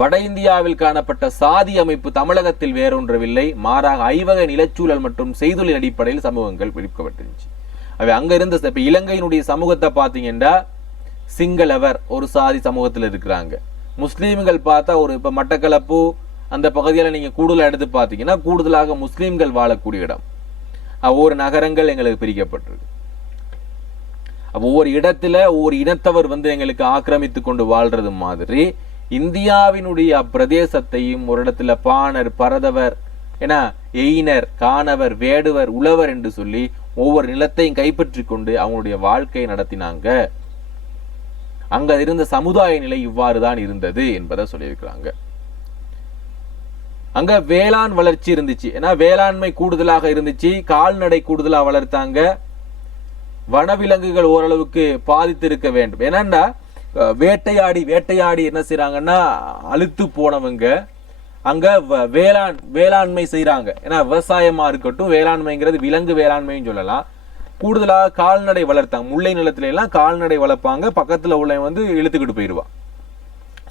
வட இந்தியாவில் காணப்பட்ட சாதி அமைப்பு தமிழகத்தில் வேறொன்றவில்லை. மாறாக ஐவகை நிலச்சூழல் மற்றும் செய்தொழில் அடிப்படையில் சமூகங்கள் பிரிக்கப்பட்டிருந்துச்சு. அவை அங்க இருந்த இப்ப இலங்கையினுடைய சமூகத்தை பாத்தீங்கன்னா சிங்களவர் ஒரு சாதி சமூகத்தில் இருக்கிறாங்க. முஸ்லீம்கள் பார்த்தா ஒரு இப்ப மட்டக்களப்பு அந்த பகுதியில் நீங்க கூடுதலா எடுத்து பார்த்தீங்கன்னா கூடுதலாக முஸ்லீம்கள் வாழக்கூடிய இடம். ஒவ்வொரு நகரங்கள் எங்களுக்கு பிரிக்கப்பட்டிருக்கு. ஒவ்வொரு இடத்துல ஒவ்வொரு இனத்தவர் எங்களுக்கு ஆக்கிரமித்து கொண்டு வாழ்றது மாதிரி இந்தியாவினுடைய பிரதேசத்தையும் ஒரு இடத்துல பாணர், பரதவர், என எயினர், காணவர், வேடுவர், உழவர் என்று சொல்லி ஒவ்வொரு நிலத்தையும் கைப்பற்றி கொண்டு அவங்களுடைய வாழ்க்கையை நடத்தினாங்க. அங்க இருந்த சமுதாய நிலை இவ்வாறுதான் இருந்தது என்பதை சொல்லியிருக்கிறாங்க. அங்க வேளாண் வளர்ச்சி இருந்துச்சு. ஏன்னா வேளாண்மை கூடுதலாக இருந்துச்சு. கால்நடை கூடுதலா வளர்த்தாங்க. வனவிலங்குகள் ஓரளவுக்கு பாதித்து இருக்க வேண்டும். ஏன்னா வேட்டையாடி என்ன செய்யறாங்கன்னா அழுத்து போனவங்க அங்க வேளாண்மை செய்யறாங்க. ஏன்னா விவசாயமா இருக்கட்டும், வேளாண்மைங்கிறது விலங்கு வேளாண்மைன்னு சொல்லலாம். கூடுதலாக கால்நடை வளர்த்தாங்க. முல்லை நிலத்துல எல்லாம் கால்நடை வளர்ப்பாங்க. பக்கத்துல உள்ள இழுத்துக்கிட்டு போயிடுவான்,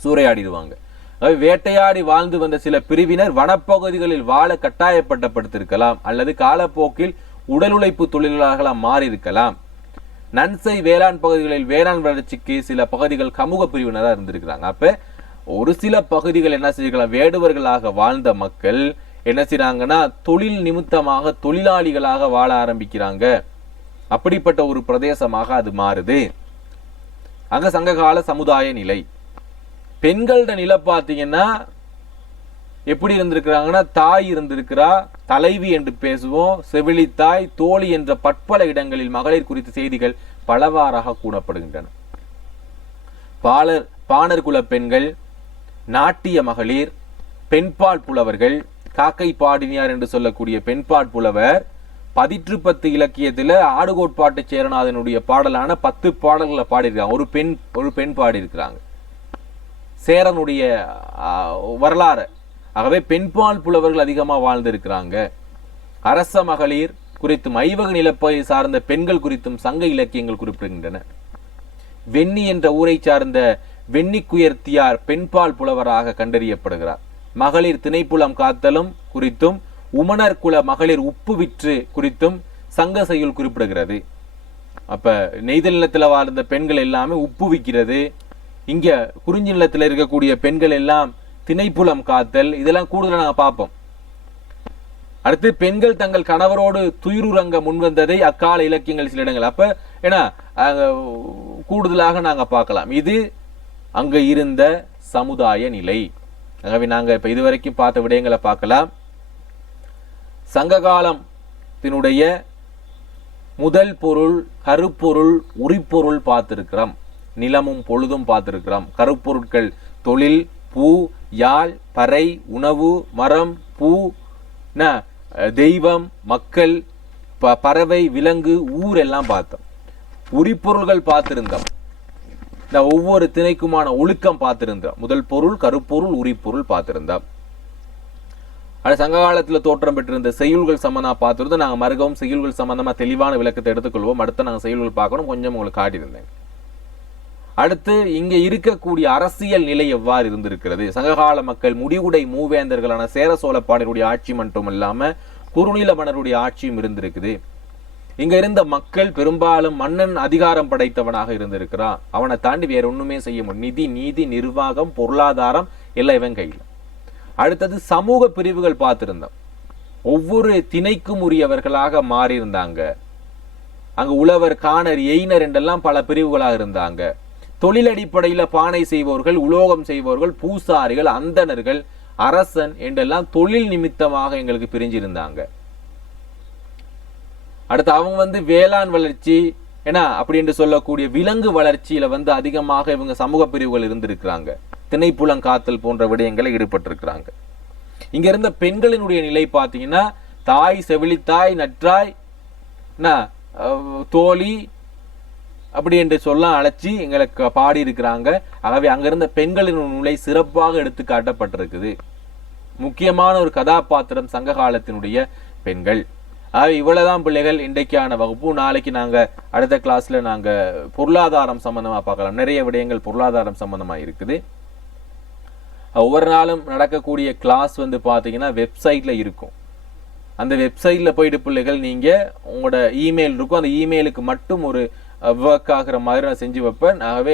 சூறையாடிடுவாங்க. வேட்டையாடி வாழ்ந்து வந்த சில பிரிவினர் வனப்பகுதிகளில் வாழ கட்டாயப்படுத்தப்பட்டிருக்கலாம், அல்லது காலப்போக்கில் உடல் உழைப்பு தொழிலாளர்களாக மாறி இருக்கலாம். நன்சை வேளாண் பகுதிகளில் வேளாண் வளர்ச்சிக்கு சில பகுதிகள் சமூக பிரிவினராக இருந்திருக்கிறாங்க. அப்ப ஒரு சில பகுதிகள் என்ன செய்யலாம், வேடுவர்களாக வாழ்ந்த மக்கள் என்ன செய்யறாங்கன்னா தொழில் நிமித்தமாக தொழிலாளிகளாக வாழ ஆரம்பிக்கிறாங்க. அப்படிப்பட்ட ஒரு பிரதேசமாக அது மாறுது. அங்க சங்ககால சமுதாய நிலை. பெண்களோட நிலை பார்த்தீங்கன்னா எப்படி இருந்திருக்கிறாங்கன்னா, தாய் இருந்திருக்கிறா, தலைவி என்று பேசுவோம், செவிலித்தாய், தோழி என்ற பற்பல இடங்களில் மகளிர் குறித்த செய்திகள் பலவாறாக கூறப்படுகின்றன. பாணர் குல பெண்கள், நாட்டிய மகளிர், பெண்பால் புலவர்கள், காக்கை பாடினியார் என்று சொல்லக்கூடிய பெண்பால் புலவர், பதிற்று இலக்கியத்துல ஆடுகோட்பாட்டு சேரநாதனுடைய பாடலான 10 பாடல்களை பாடியிருக்காங்க. ஒரு பெண் பாடியிருக்கிறாங்க சேரனுடைய வரலாறு. ஆகவே பெண்பால் புலவர்கள் அதிகமா வாழ்ந்திருக்கிறாங்க. அரச மகளிர் குறித்தும் ஐவக நிலப்பகுதி சார்ந்த பெண்கள் குறித்தும் சங்க இலக்கியங்கள் குறிப்பிடுகின்றன. வெண்ணி என்ற ஊரை சார்ந்த வெண்ணிக்குயர்த்தியார் பெண்பால் புலவராக கண்டறியப்படுகிறார். மகளிர் திணைப்புலம் காத்தலும் குறித்தும் உமனர் குல மகளிர் உப்பு விற்று குறித்தும் சங்க செய்யுள் குறிப்பிடுகிறது. அப்ப நெய்தல் நிலத்துல வாழ்ந்த பெண்கள் எல்லாமே உப்பு விற்கிறது. இங்க குறிஞ்சி நிலத்துல இருக்கக்கூடிய பெண்கள் எல்லாம் திணைப்புலம் காத்தல், இதெல்லாம் கூடுதலா நாங்க பார்ப்போம். அடுத்து பெண்கள் தங்கள் கணவரோடு துயிருறங்க முன்வந்ததை அக்கால இலக்கியங்கள் சில இடங்கள் அப்ப ஏன்னா கூடுதலாக நாங்க பார்க்கலாம். இது அங்க இருந்த சமுதாய நிலை. ஆகவே நாங்க இப்ப இதுவரைக்கும் பார்த்த விடயங்களை பார்க்கலாம். சங்க காலத்தினுடைய முதல் பொருள் கருப்பொருள் உரிப்பொருள் பார்த்திருக்கிறோம். நிலமும் பொழுதும் பார்த்திருக்கிறோம். கருப்பொருட்கள் தொழில், பூ, யாழ், பறை, உணவு, மரம், பூ, தெய்வம், மக்கள், பறவை, விலங்கு, ஊர் எல்லாம் பார்த்தோம். உரிப்பொருள்கள் பார்த்திருந்தோம். இந்த ஒவ்வொரு திணைக்குமான ஒழுக்கம் பார்த்திருந்தோம். முதல் பொருள் கருப்பொருள் உரிப்பொருள் பார்த்திருந்தோம். அது சங்க காலத்துல தோற்றம் பெற்றிருந்த செய்யுள்கள் சம்பந்தமா பார்த்திருந்தோம். நாங்க மறுகவும் செய்யுள்கள் சம்பந்தமா தெளிவான விளக்கத்தை எடுத்துக்கொள்வோம். அடுத்து நாங்க செய்யுள்கள் பார்க்கணும். கொஞ்சம் உங்களுக்கு காட்டியிருந்தேன். அடுத்து இங்க இருக்கக்கூடிய அரசியல் நிலை எவ்வாறு இருந்திருக்கிறது. சங்ககால மக்கள் முடிவுடை மூவேந்தர்களான சேர சோழ பாண்டியருடைய ஆட்சி மட்டும் இல்லாம குறுநில மன்னருடைய ஆட்சியும் இருந்திருக்குது. இங்க இருந்த மக்கள் பெரும்பாலும் மன்னன் அதிகாரம் படைத்தவனாக இருந்திருக்கிறான். அவனை தாண்டி வேற ஒண்ணுமே செய்ய முடியும். நிதி, நீதி, நிர்வாகம், பொருளாதாரம் எல்லாம் இவன் கையில். அடுத்தது சமூக பிரிவுகள் பார்த்திருந்தோம். ஒவ்வொரு திணைக்கும் உரியவர்களாக மாறி இருந்தாங்க. அங்க உழவர், காணர், எயினர் என்றெல்லாம் பல பிரிவுகளாக இருந்தாங்க. தொழில் அடிப்படையில பானை செய்பவர்கள், உலோகம் செய்பவர்கள், பூசாரிகள், அந்தணர்கள், அரசன் என்றெல்லாம் தொழில் நிமித்தமாக எங்களுக்கு பிரிஞ்சிருந்தாங்க. அடுத்து அவங்க வேளாண் வளர்ச்சி அப்படி என்று சொல்லக்கூடிய விலங்கு வளர்ச்சியில அதிகமாக இவங்க சமூக பிரிவுகள் இருந்திருக்கிறாங்க. திணைப்புலங்காத்தல் போன்ற விடயங்களை ஈடுபட்டிருக்கிறாங்க. இங்க இருந்த பெண்களினுடைய நிலை பார்த்தீங்கன்னா தாய், செவிலித்தாய், நற்றாய், தோழி அப்படி என்று சொல்ல அழைச்சி எங்களுக்கு பாடி இருக்கிறாங்க. ஆகவே அங்கிருந்த பெண்களின் நிலை சிறப்பாக எடுத்து காட்டப்பட்டிருக்குது. முக்கியமான ஒரு கதாபாத்திரம் சங்க காலத்தினுடைய பெண்கள். ஆகவே இவ்வளவுதான் பிள்ளைகள் இன்றைக்கான வகுப்பு. நாளைக்கு நாங்க அடுத்த கிளாஸ்ல நாங்க பொருளாதாரம் சம்பந்தமா பார்க்கலாம். நிறைய விடயங்கள் பொருளாதாரம் சம்பந்தமா இருக்குது. ஒவ்வொரு நாளும் நடக்கக்கூடிய கிளாஸ் பாத்தீங்கன்னா வெப்சைட்ல இருக்கும். அந்த வெப்சைட்ல போயிட்டு பிள்ளைகள் நீங்க உங்களோட இமெயில் இருக்கும். அந்த இமெயிலுக்கு மட்டும் ஒரு ஒர்க் ஆகிற மாதிரி நான் செஞ்சு வைப்பேன். ஆகவே